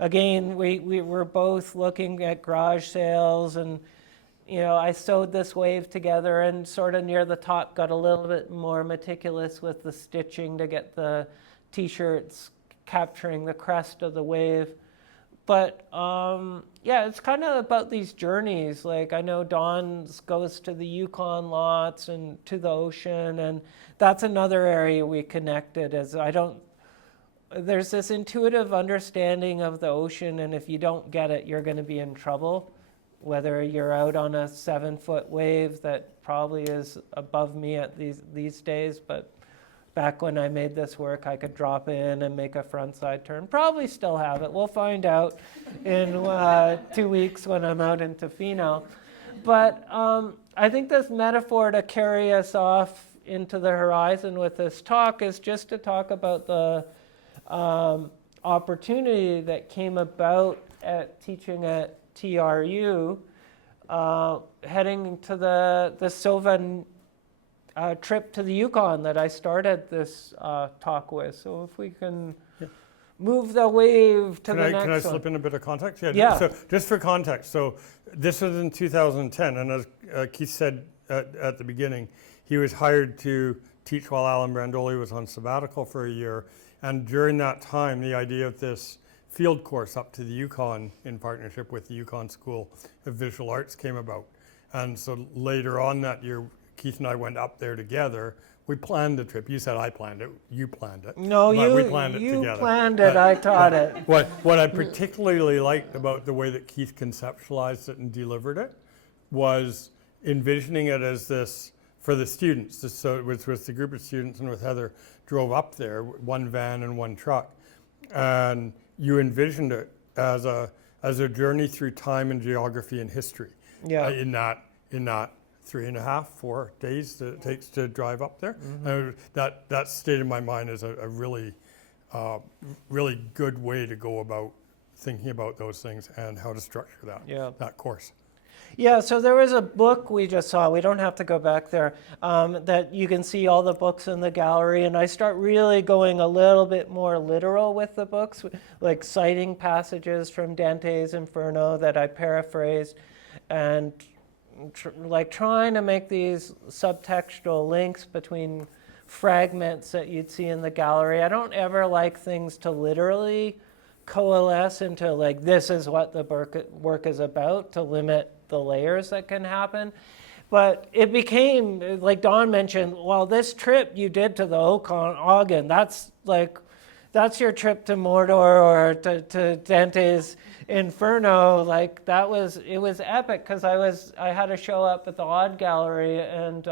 Again, we were both looking at garage sales, and I sewed this wave together and sort of near the top got a little bit more meticulous with the stitching to get the t-shirts capturing the crest of the wave. But it's kind of about these journeys. Like I know Dawn goes to the Yukon lots and to the ocean, and that's another area we connected. There's this intuitive understanding of the ocean, and if you don't get it, you're going to be in trouble. Whether you're out on a 7-foot wave that probably is above me at these days, but back when I made this work, I could drop in and make a frontside turn. Probably still have it. We'll find out in 2 weeks when I'm out in Tofino. But I think this metaphor to carry us off into the horizon with this talk is just to talk about the opportunity that came about at teaching at TRU, heading to the Sylvan trip to the Yukon that I started this talk with. So if we can move the wave to the next one. Can I slip in a bit of context? Yeah. So just for context, so this was in 2010, and as Keith said at the beginning, he was hired to teach while Alan Brandoli was on sabbatical for a year. And during that time, the idea of this field course up to the Yukon in partnership with the Yukon School of Visual Arts came about. And so later on that year, Keith and I went up there together. We planned the trip. You said I planned it. You planned it. No, we planned it you together. planned it. I taught it. What I particularly liked about the way that Keith conceptualized it and delivered it was envisioning it as this for the students. So it was with the group of students and with Heather drove up there, one van and one truck, and you envisioned it as a journey through time and geography and history. Yeah. In that 3.5, 4 days that it takes to drive up there. That stayed in my mind as a really, really good way to go about thinking about those things and how to structure that course. Yeah, so there was a book we just saw, we don't have to go back there, that you can see all the books in the gallery, and I start really going a little bit more literal with the books, like citing passages from Dante's Inferno that I paraphrased, and trying to make these subtextual links between fragments that you'd see in the gallery. I don't ever like things to literally coalesce into like, this is what the work is about, to limit the layers that can happen. But it became, like Don mentioned, well, this trip you did to the Okanagan, that's your trip to Mordor or to Dante's Inferno. Like it was epic because I had to show up at the Art Gallery, and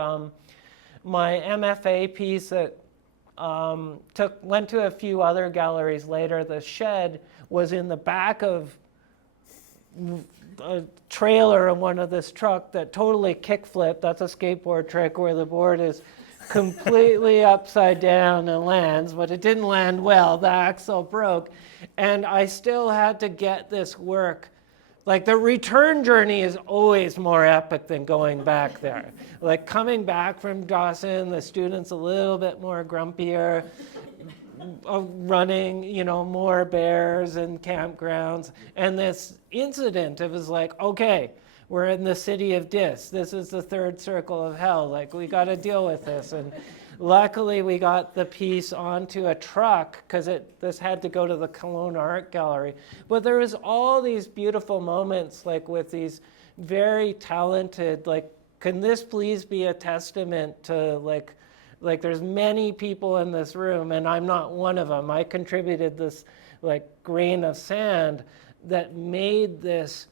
my MFA piece that went to a few other galleries later, the shed was in the back of a trailer of one of this truck that totally kickflipped. That's a skateboard trick where the board is completely upside down and lands, but it didn't land well. The axle broke, and I still had to get this work. Like the return journey is always more epic than going back there. Like coming back from Dawson, the students a little bit more grumpier, running, more bears and campgrounds. And this incident, it was like, okay, we're in the city of Dis. This is the third circle of hell. Like, we got to deal with this. And luckily, we got the piece onto a truck because this had to go to the Kelowna Art Gallery. But there was all these beautiful moments, like with these very talented, like, can this please be a testament to like there's many people in this room, and I'm not one of them. I contributed this like grain of sand that made this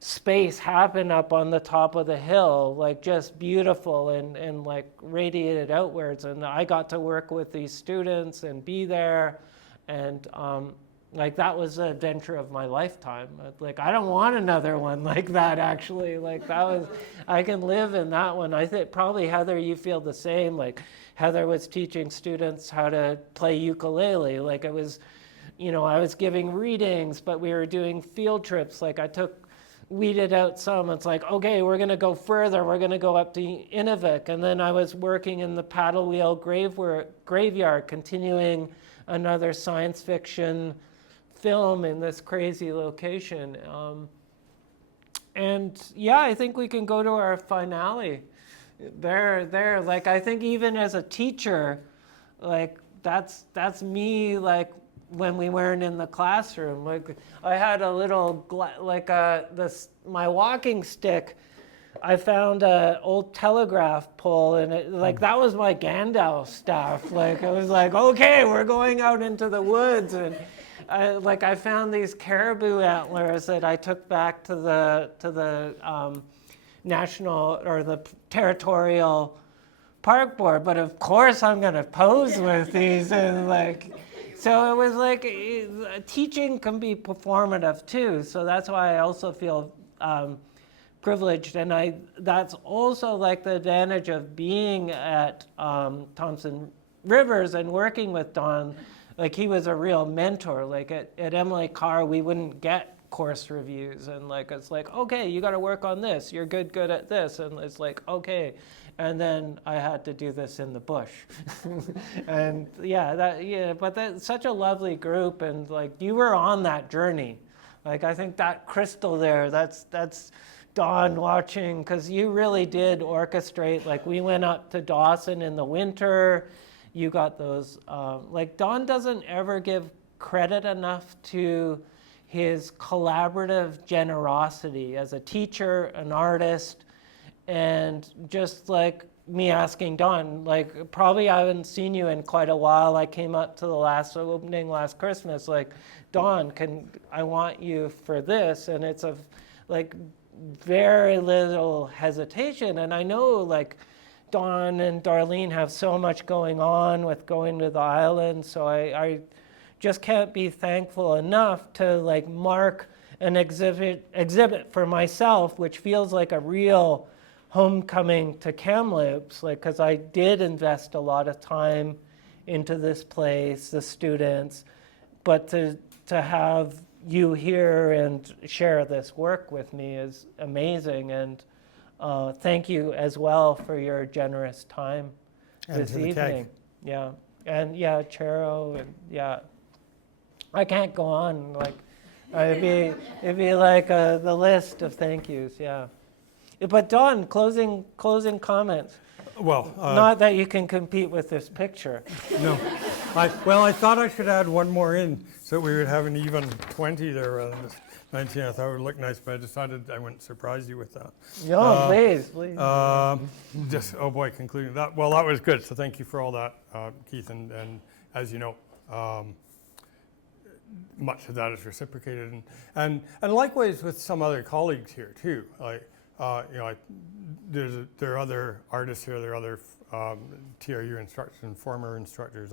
space happen up on the top of the hill, like just beautiful and like radiated outwards. And I got to work with these students and be there, and like that was the adventure of my lifetime. Like I don't want another one like that, actually. Like that was, I can live in that one. I think probably Heather, you feel the same. Like Heather was teaching students how to play ukulele. Like it was, I was giving readings, but we were doing field trips. Like I weeded out some. It's like, okay, we're going to go further. We're going to go up to Inuvik. And then I was working in the Paddle Wheel Graveyard, continuing another science fiction film in this crazy location. And yeah, I think we can go to our finale. There. Like, I think even as a teacher, like that's me, like when we weren't in the classroom. Like I had a little, my walking stick, I found an old telegraph pole, and it, like that was my Gandalf staff. Like I was like, okay, we're going out into the woods, and I found these caribou antlers that I took back to the national or the territorial park board. But of course, I'm gonna pose with these, and like. So it was like teaching can be performative too. So that's why I also feel privileged, and that's also like the advantage of being at Thompson Rivers and working with Don. Like he was a real mentor. Like at Emily Carr, we wouldn't get course reviews, and like it's like, okay, you got to work on this. You're good at this, and it's like, okay. And then I had to do this in the bush, and but that's such a lovely group, and like you were on that journey. Like I think that crystal there, that's Don watching, because you really did orchestrate. Like we went up to Dawson in the winter. You got those. Like Don doesn't ever give credit enough to his collaborative generosity as a teacher, an artist, and just like me asking Don, like probably I haven't seen you in quite a while. I came up to the last opening last Christmas, like, Don, I want you for this, and it's like very little hesitation. And I know like Don and Darlene have so much going on with going to the island, so I just can't be thankful enough to like mark an exhibit for myself, which feels like a real homecoming to Kamloops, like, because I did invest a lot of time into this place, the students, but to have you here and share this work with me is amazing. And thank you as well for your generous time this evening. Yeah, and yeah, Chero, and yeah, I can't go on. Like, it'd be like the list of thank yous. Yeah. But Don, closing comments. Well, not that you can compete with this picture. No. I thought I should add one more in so we would have an even 20 there rather than 19. I thought it would look nice, but I decided I wouldn't surprise you with that. No, please. Just, oh boy, concluding that. Well, that was good. So thank you for all that, Keith. And as you know, much of that is reciprocated. And likewise with some other colleagues here too. There are other artists here, there are other TRU instructors and former instructors,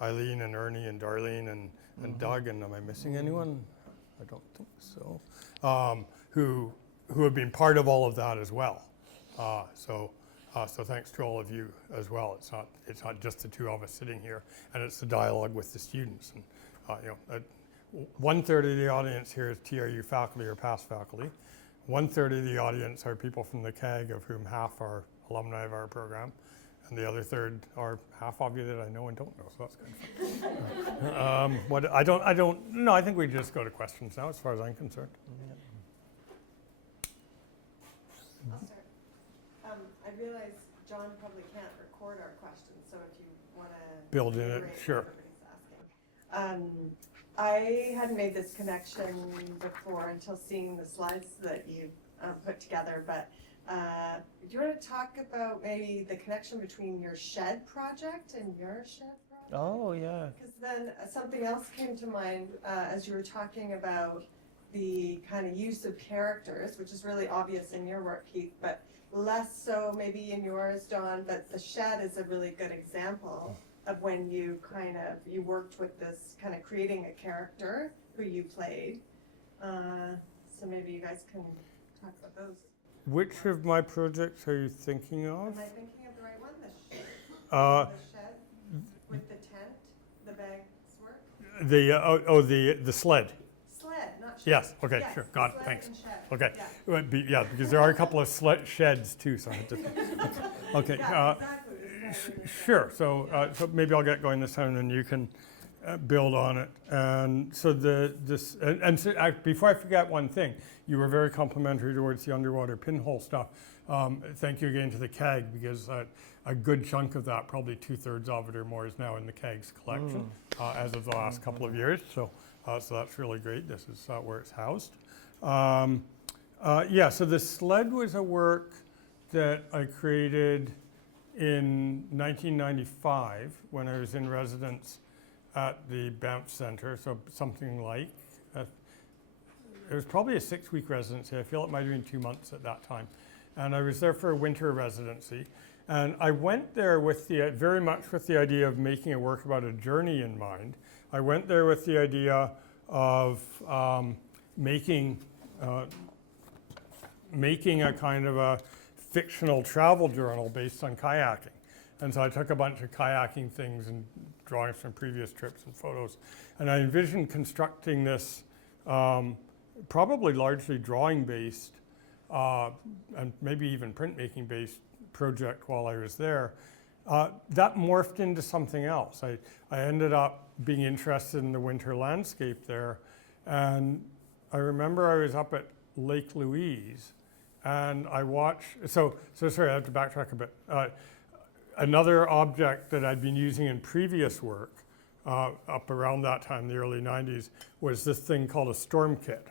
Eileen and Ernie and Darlene and Doug, and am I missing anyone? I don't think so. Who have been part of all of that as well. So thanks to all of you as well. It's not just the two of us sitting here, and it's the dialogue with the students. And 1/3 of the audience here is TRU faculty or past faculty. 1/3 of the audience are people from the CAG, of whom half are alumni of our program, and the other third are half of you that I know and don't know. So that's good. I think we just go to questions now, as far as I'm concerned. I'll start. I realize John probably can't record our questions, so if you want to build in it, sure. I hadn't made this connection before until seeing the slides that you put together, but do you want to talk about maybe the connection between your shed project and your shed project? Oh, yeah. Because then something else came to mind as you were talking about the kind of use of characters, which is really obvious in your work, Keith, but less so maybe in yours, Don, but the shed is a really good example of when you worked with this kind of creating a character who you played. So maybe you guys can talk about those. Which of my projects are you thinking of? Am I thinking of the right one? The shed with the tent, the bags work? The sled. Sled, not shed. Yes, okay, sure, got it, thanks. Okay, yeah. Because there are a couple of sheds too, so I had to, okay. Yeah, exactly. Sure, so maybe I'll get going this time and then you can build on it. And so before I forget one thing, you were very complimentary towards the underwater pinhole stuff. Thank you again to the CAG, because a good chunk of that, probably 2/3 of it or more, is now in the CAG's collection as of the last couple of years. So that's really great. This is where it's housed. So the sled was a work that I created in 1995 when I was in residence at the Banff Center, so something like, it was probably a 6-week residency. I feel it might have been 2 months at that time. And I was there for a winter residency. And I went there with very much with the idea of making a work about a journey in mind. I went there with the idea of making a kind of a fictional travel journal based on kayaking. And so I took a bunch of kayaking things and drawings from previous trips and photos. And I envisioned constructing this probably largely drawing based and maybe even printmaking based project while I was there. That morphed into something else. I ended up being interested in the winter landscape there, and I remember I was up at Lake Louise, and I watched, so sorry, I have to backtrack a bit. Another object that I'd been using in previous work, up around that time, the early 90s, was this thing called a storm kit.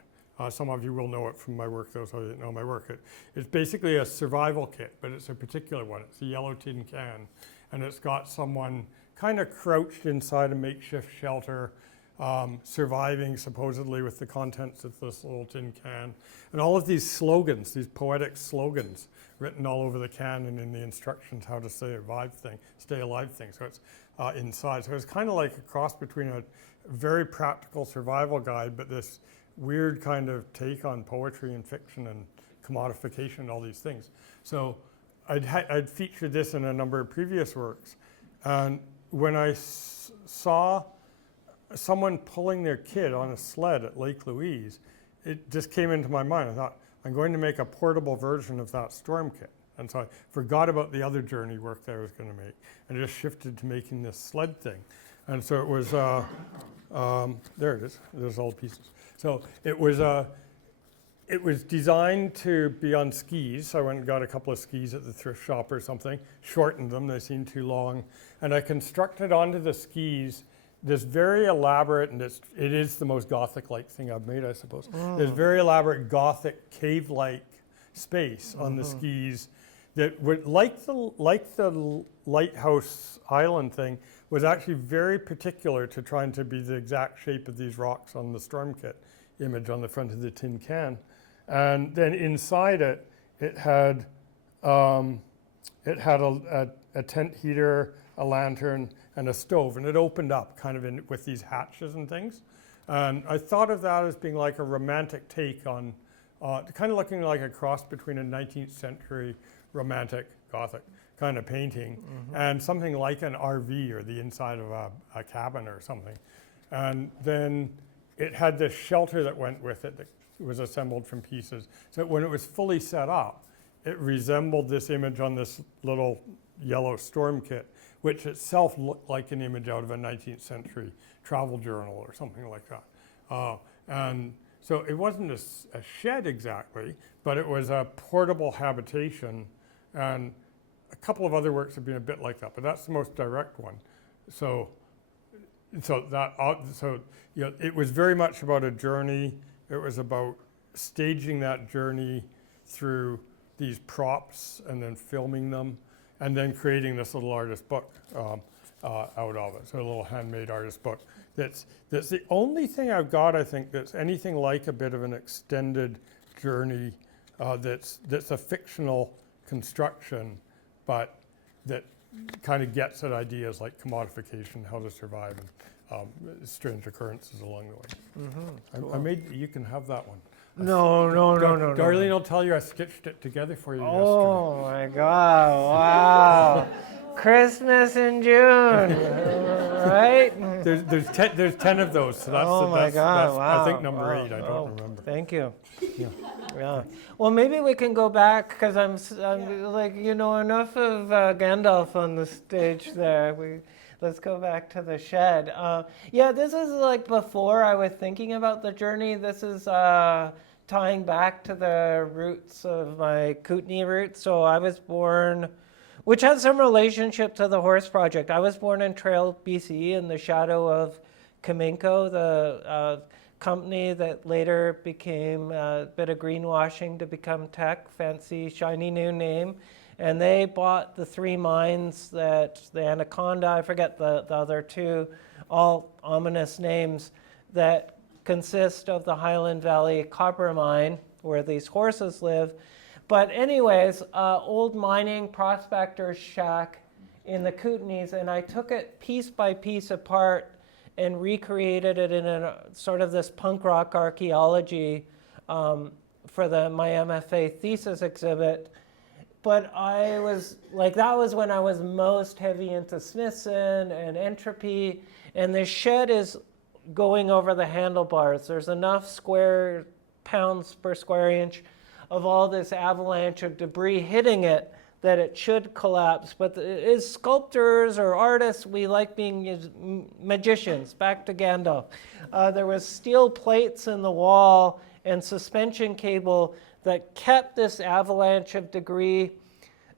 Some of you will know it from my work, those who didn't know my work. It's basically a survival kit, but it's a particular one. It's a yellow tin can, and it's got someone kind of crouched inside a makeshift shelter, surviving supposedly with the contents of this little tin can. And all of these slogans, these poetic slogans, written all over the can and in the instructions how to stay alive thing. So it's inside. So it's kind of like a cross between a very practical survival guide, but this weird kind of take on poetry and fiction and commodification and all these things. So I'd featured this in a number of previous works. And when I saw someone pulling their kid on a sled at Lake Louise, it just came into my mind. I thought, I'm going to make a portable version of that storm kit. And so I forgot about the other journey work that I was going to make and just shifted to making this sled thing. And so it was, there it is, there's all the pieces. So it was designed to be on skis. So I went and got a couple of skis at the thrift shop or something, shortened them, they seemed too long. And I constructed onto the skis this very elaborate, and it is the most Gothic-like thing I've made, I suppose. This very elaborate Gothic cave-like space on the skis that would, like the lighthouse island thing, was actually very particular to trying to be the exact shape of these rocks on the storm kit image on the front of the tin can. And then inside it, it had a tent heater, a lantern, and a stove, and it opened up kind of with these hatches and things. And I thought of that as being like a romantic take on, kind of looking like a cross between a 19th century romantic Gothic kind of painting and something like an RV or the inside of a cabin or something. And then it had this shelter that went with it that was assembled from pieces. So when it was fully set up, it resembled this image on this little yellow storm kit, which itself looked like an image out of a 19th century travel journal or something like that. And so it wasn't a shed exactly, but it was a portable habitation. And a couple of other works have been a bit like that, but that's the most direct one. So you know, it was very much about a journey. It was about staging that journey through these props and then filming them, and then creating this little artist book out of it. So a little handmade artist book. That's the only thing I've got, I think, that's anything like a bit of an extended journey that's a fictional construction, but that kind of gets at ideas like commodification, how to survive, and strange occurrences along the way. Cool. I made, you can have that one. No. Darlene will tell you I stitched it together for you yesterday. Oh my God, wow. Christmas in June, right? There's 10 of those, so that's, that's wow. I think number 8, I don't remember. Thank you. Yeah. Well, maybe we can go back, because I'm like, you know, enough of Gandalf on the stage there. Let's go back to the shed. Yeah, this is like before I was thinking about the journey. This is tying back to the roots of my Kootenai roots. So I was born, which has some relationship to the horse project. I was born in Trail, BC, in the shadow of Kaminko, the company that later became a bit of greenwashing to become Teck, fancy, shiny new name. And they bought the 3 mines that, the Anaconda, I forget the other 2, all ominous names, that consist of the Highland Valley copper mine, where these horses live. But anyways, old mining prospector's shack in the Kootenays, and I took it piece by piece apart and recreated it in a sort of this punk rock archaeology for my MFA thesis exhibit. But I was like, that was when I was most heavy into Smithson and entropy, and the shed is going over the handlebars. There's enough square pounds per square inch of all this avalanche of debris hitting it, that it should collapse. But as sculptors or artists, we like being magicians, back to Gandalf. There was steel plates in the wall and suspension cable that kept this avalanche of debris,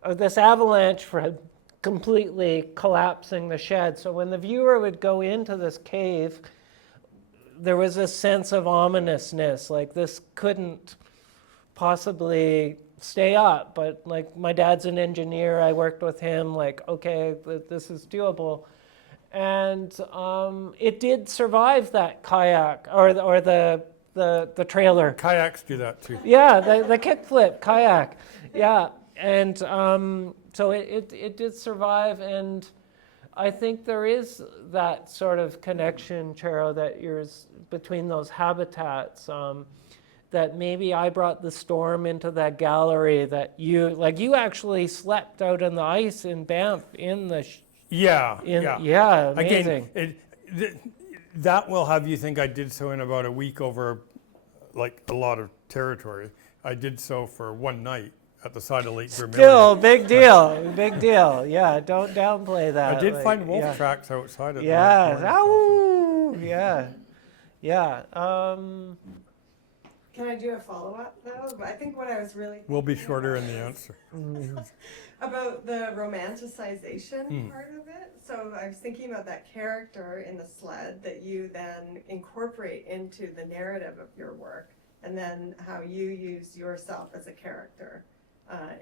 or this avalanche from completely collapsing the shed. So when the viewer would go into this cave, there was a sense of ominousness, like this couldn't possibly stay up. But like, my dad's an engineer, I worked with him, like, okay, this is doable. And it did survive that kayak, or the trailer. Kayaks do that too. Yeah, the kickflip kayak. Yeah, and so it did survive, and I think there is that sort of connection, Charo, that yours between those habitats. That maybe I brought the storm into that gallery. That you actually slept out on the ice in Banff in the. Yeah. Amazing. Again, that will have you think I did so in about a week over, like, a lot of territory. I did so for one night at the side of Lake Vermilion. Still, big deal. Yeah, don't downplay that. I did find wolf tracks outside of Yeah. Ow! Yeah. Can I do a follow-up though? I think what I was really We'll be thinking shorter about in the is answer. about the romanticization part of it. So I was thinking about that character in the sled that you then incorporate into the narrative of your work, and then how you use yourself as a character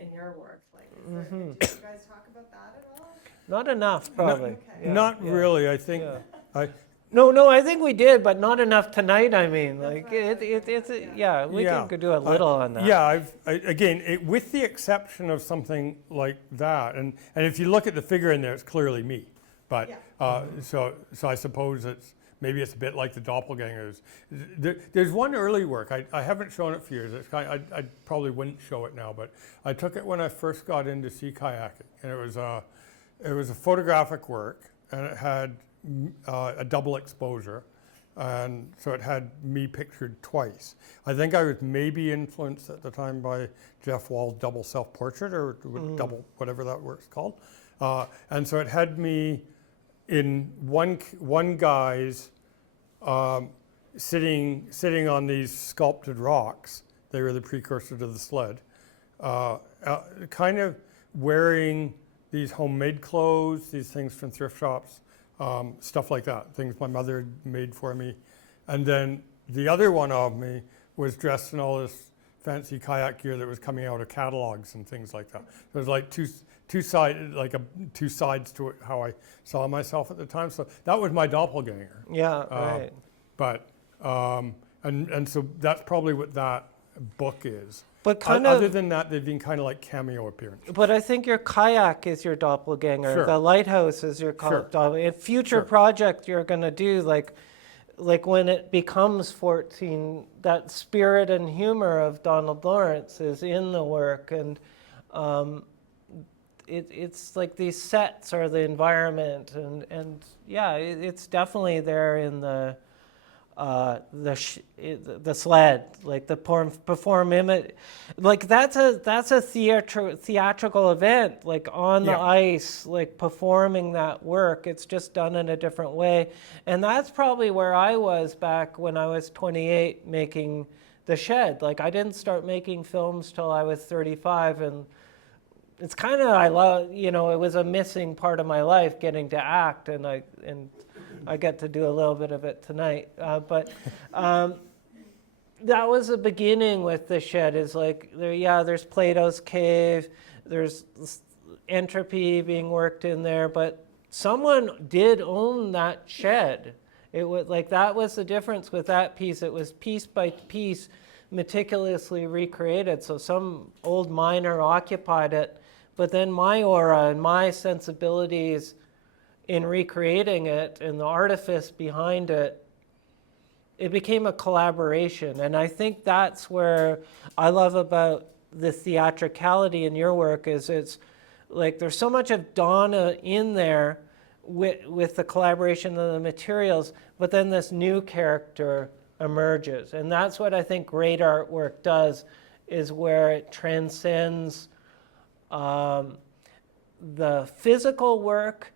in your work. Like, do you guys talk about that at all? Not enough, probably. Okay. Yeah, Not yeah. really. I think Yeah. No, I think we did, but not enough tonight. I mean, like what I was we can do a little on that. Yeah, with the exception of something like that, and if you look at the figure in there, it's clearly me. But so I suppose maybe it's a bit like the doppelgangers. There's one early work I haven't shown it for years. It's I probably wouldn't show it now, but I took it when I first got into sea kayaking, and it was a photographic work, and it had a double exposure, and so it had me pictured twice. I think I was maybe influenced at the time by Jeff Wall's double self-portrait, or double whatever that work's called, and so it had me in one guy's sitting on these sculpted rocks. They were the precursor to the sled, kind of wearing these homemade clothes, these things from thrift shops. Stuff like that, things my mother had made for me. And then the other one of me was dressed in all this fancy kayak gear that was coming out of catalogs and things like that. There was like two sides to it, how I saw myself at the time. So that was my doppelganger. Yeah, right. But and so that's probably what that book is. But other than that, they've been kind of like cameo appearances. But I think your kayak is your doppelganger. Sure. The lighthouse is your doppelganger. In future project you're going to do, like when it becomes 14, that spirit and humor of Donald Lawrence is in the work, and it's like these sets are the environment, and yeah, it's definitely there in the sled, like the perform image, like that's a theatrical event, like on the ice, like performing that work. It's just done in a different way, and that's probably where I was back when I was 28 making the shed. Like, I didn't start making films till I was 35, and it's kind of, I love, it was a missing part of my life, getting to act, and I get to do a little bit of it tonight, but that was the beginning with the shed. Is like there's Plato's cave, there's entropy being worked in there, but someone did own that shed. It was like, that was the difference with that piece. It was piece by piece, meticulously recreated. So some old miner occupied it, but then my aura and my sensibilities in recreating it and the artifice behind it, it became a collaboration. And I think that's where I love about the theatricality in your work, is it's like there's so much of Donna in there with the collaboration of the materials, but then this new character emerges. And that's what I think great artwork does, is where it transcends the physical work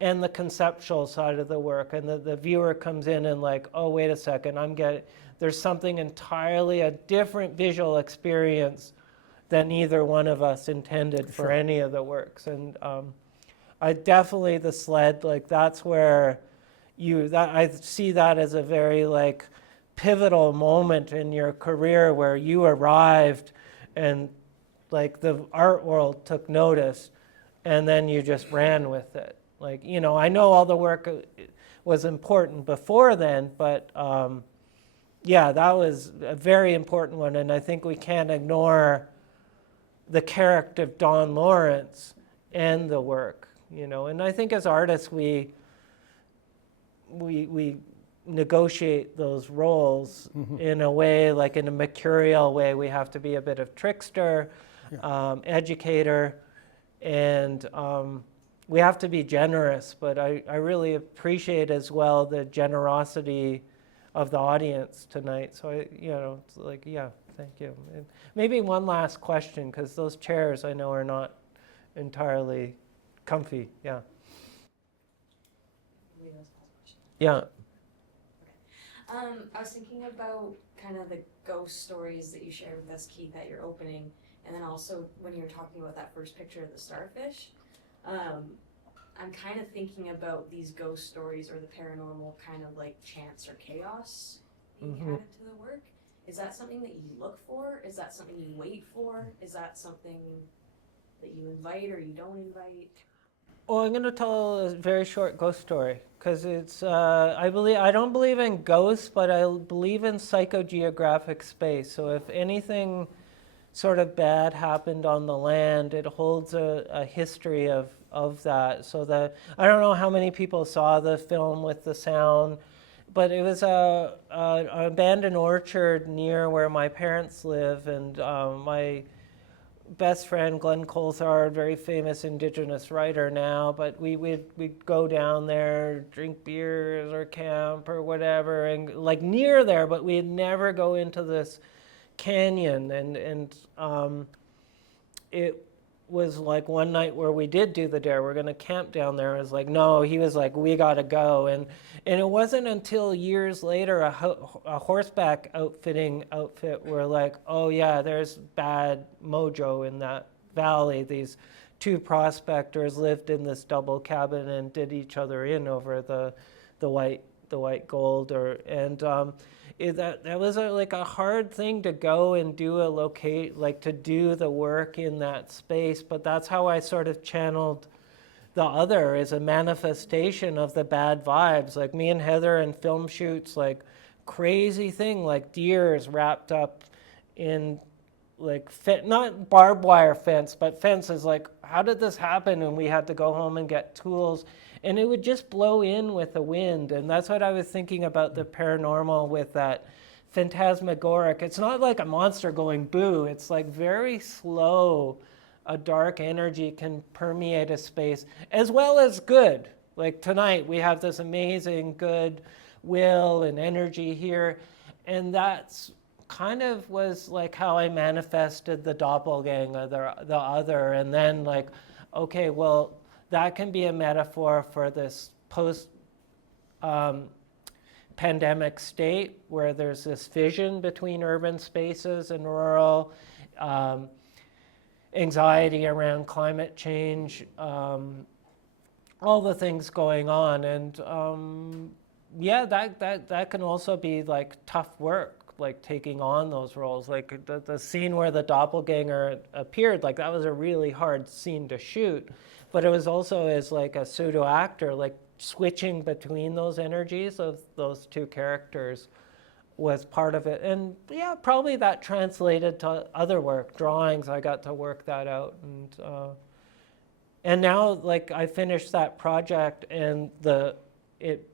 and the conceptual side of the work, and the viewer comes in and like, oh, wait a second, there's something entirely, a different visual experience than either one of us intended for any of the works. And I definitely, the sled, like that's where I see that as a very like pivotal moment in your career where you arrived and like the art world took notice and then you just ran with it. Like, you know, I know all the work was important before then, but yeah, that was a very important one. And I think we can't ignore the character of Don Lawrence and the work, you know. And I think as artists, we negotiate those roles in a way, like in a mercurial way. We have to be a bit of trickster, educator, and we have to be generous. But I really appreciate as well the generosity of the audience tonight. So it's like, yeah, thank you. And maybe one last question, because those chairs I know are not entirely comfy. Yeah. Yeah. I was thinking about kind of the ghost stories that you shared with us, Keith, at your opening, and then also when you were talking about that first picture of the starfish. I'm kind of thinking about these ghost stories or the paranormal kind of like chance or chaos being added to the work. Is that something that you look for? Is that something you wait for? Is that something that you invite or you don't invite? Well, I'm going to tell a very short ghost story, because it's I don't believe in ghosts, but I believe in psychogeographic space. So if anything sort of bad happened on the land, it holds a history of that. So I don't know how many people saw the film with the sound, but it was an abandoned orchard near where my parents live, and my best friend Glenn Colthard, very famous Indigenous writer now, but we'd go down there, drink beers or camp or whatever, and like near there, but we'd never go into this canyon. And it was like one night where we did do the dare, we're going to camp down there. I was like, no, he was like, we got to go. And it wasn't until years later a horseback outfit were like, oh yeah, there's bad mojo in that valley. These two prospectors lived in this double cabin and did each other in over the white gold. That was like a hard thing to go and do to do the work in that space. But that's how I sort of channeled the other, as a manifestation of the bad vibes. Like me and Heather in film shoots, like crazy thing, like deers wrapped up in like not barbed wire fence, but fences. Like, how did this happen? And we had to go home and get tools. And it would just blow in with the wind. And that's what I was thinking about the paranormal with that phantasmagoric. It's not like a monster going boo. It's like very slow. A dark energy can permeate a space as well as good. Like tonight, we have this amazing good will and energy here. And that's kind of was like how I manifested the doppelganger, the other. And then like, okay, well, that can be a metaphor for this post-pandemic state where there's this fission between urban spaces and rural, anxiety around climate change, all the things going on. And that can also be like tough work, like taking on those roles. Like the scene where the doppelganger appeared, like that was a really hard scene to shoot. But it was also as like a pseudo actor, like switching between those energies of those two characters was part of it. And yeah, probably that translated to other work, drawings. I got to work that out. And now like I finished that project and it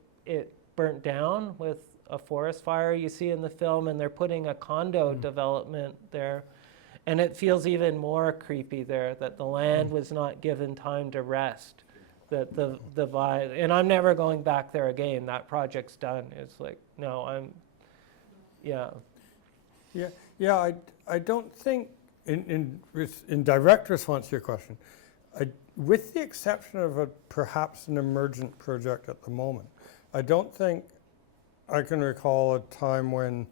burnt down with a forest fire you see in the film, and they're putting a condo development there. And it feels even more creepy there, that the land was not given time to rest, that the vibe, and I'm never going back there again. That project's done. It's like, no, Yeah. I don't think, in direct response to your question, with the exception of perhaps an emergent project at the moment, I don't think I can recall a time when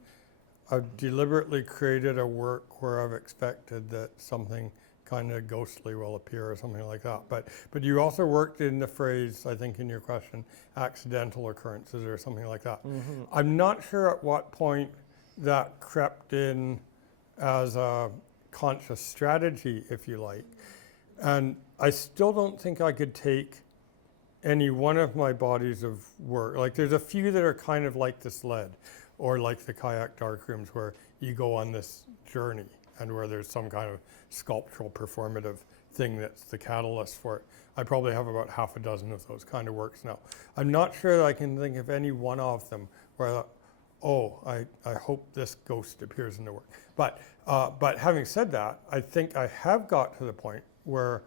I've deliberately created a work where I've expected that something kind of ghostly will appear or something like that. But you also worked in the phrase, I think in your question, accidental occurrences or something like that. Mm-hmm. I'm not sure at what point that crept in as a conscious strategy, if you like. And I still don't think I could take any one of my bodies of work. Like there's a few that are kind of like the sled or like the kayak darkrooms where you go on this journey and where there's some kind of sculptural performative thing that's the catalyst for it. I probably have about half a dozen of those kind of works now. I'm not sure that I can think of any one of them where I thought, oh, I hope this ghost appears in the work. But having said that, I think I have got to the point where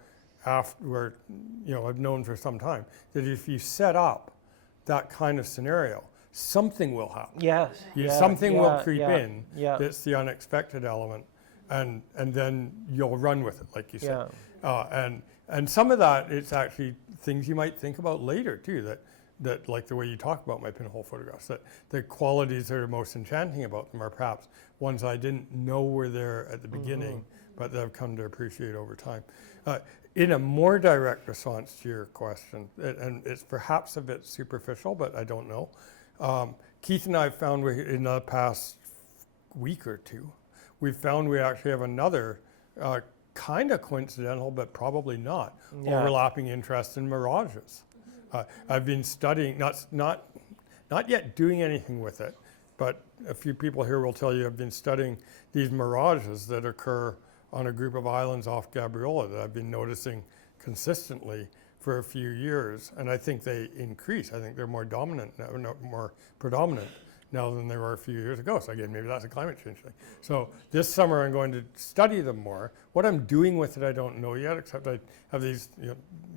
I've known for some time that if you set up that kind of scenario, something will happen. Yes. Something will creep in. Yeah. That's the unexpected element, and then you'll run with it, like you said. And some of that, it's actually things you might think about later too. That like the way you talk about my pinhole photographs, that the qualities that are most enchanting about them are perhaps ones I didn't know were there at the beginning, but that I've come to appreciate over time. In a more direct response to your question, and it's perhaps a bit superficial, but I don't know. Keith and I found in the past week or two, we've found we actually have another kind of coincidental, but probably not, overlapping interest in mirages. I've been studying, not yet doing anything with it, but a few people here will tell you I've been studying these mirages that occur on a group of islands off Gabriola that I've been noticing consistently for a few years, and I think they increase. I think they're more dominant, more predominant now than they were a few years ago. So again, maybe that's a climate change thing. So this summer I'm going to study them more. What I'm doing with it, I don't know yet, except I have these,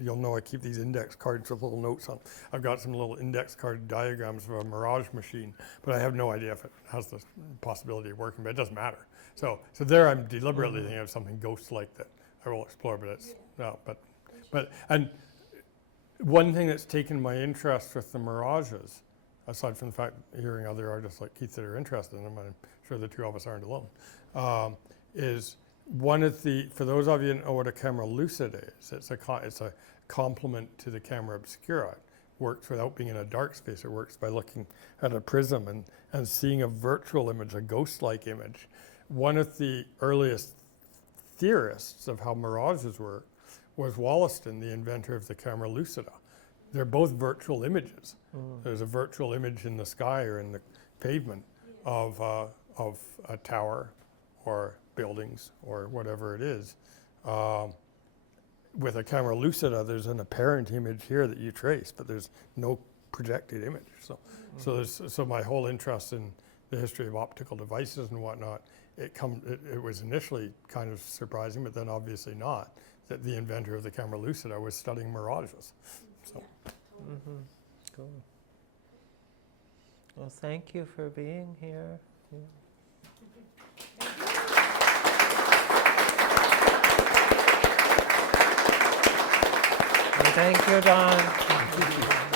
you'll know I keep these index cards with little notes on. I've got some little index card diagrams of a mirage machine, but I have no idea if it has the possibility of working, but it doesn't matter. So there I'm deliberately thinking of something ghost-like that I will explore, but it's, no, but, and one thing that's taken my interest with the mirages, aside from the fact hearing other artists like Keith that are interested in them, I'm sure the two of us aren't alone, is one of the, for those of you who know what a camera lucida is, it's a complement to the camera obscura. It works without being in a dark space. It works by looking at a prism and seeing a virtual image, a ghost-like image. One of the earliest theorists of how mirages work was Wollaston, the inventor of the camera lucida. They're both virtual images. There's a virtual image in the sky or in the pavement of a tower or buildings or whatever it is. With a camera lucida, there's an apparent image here that you trace, but there's no projected image. So my whole interest in the history of optical devices and whatnot, it was initially kind of surprising, but then obviously not, that the inventor of the camera lucida was studying mirages. So. Cool. Well, thank you for being here. And thank you, Don.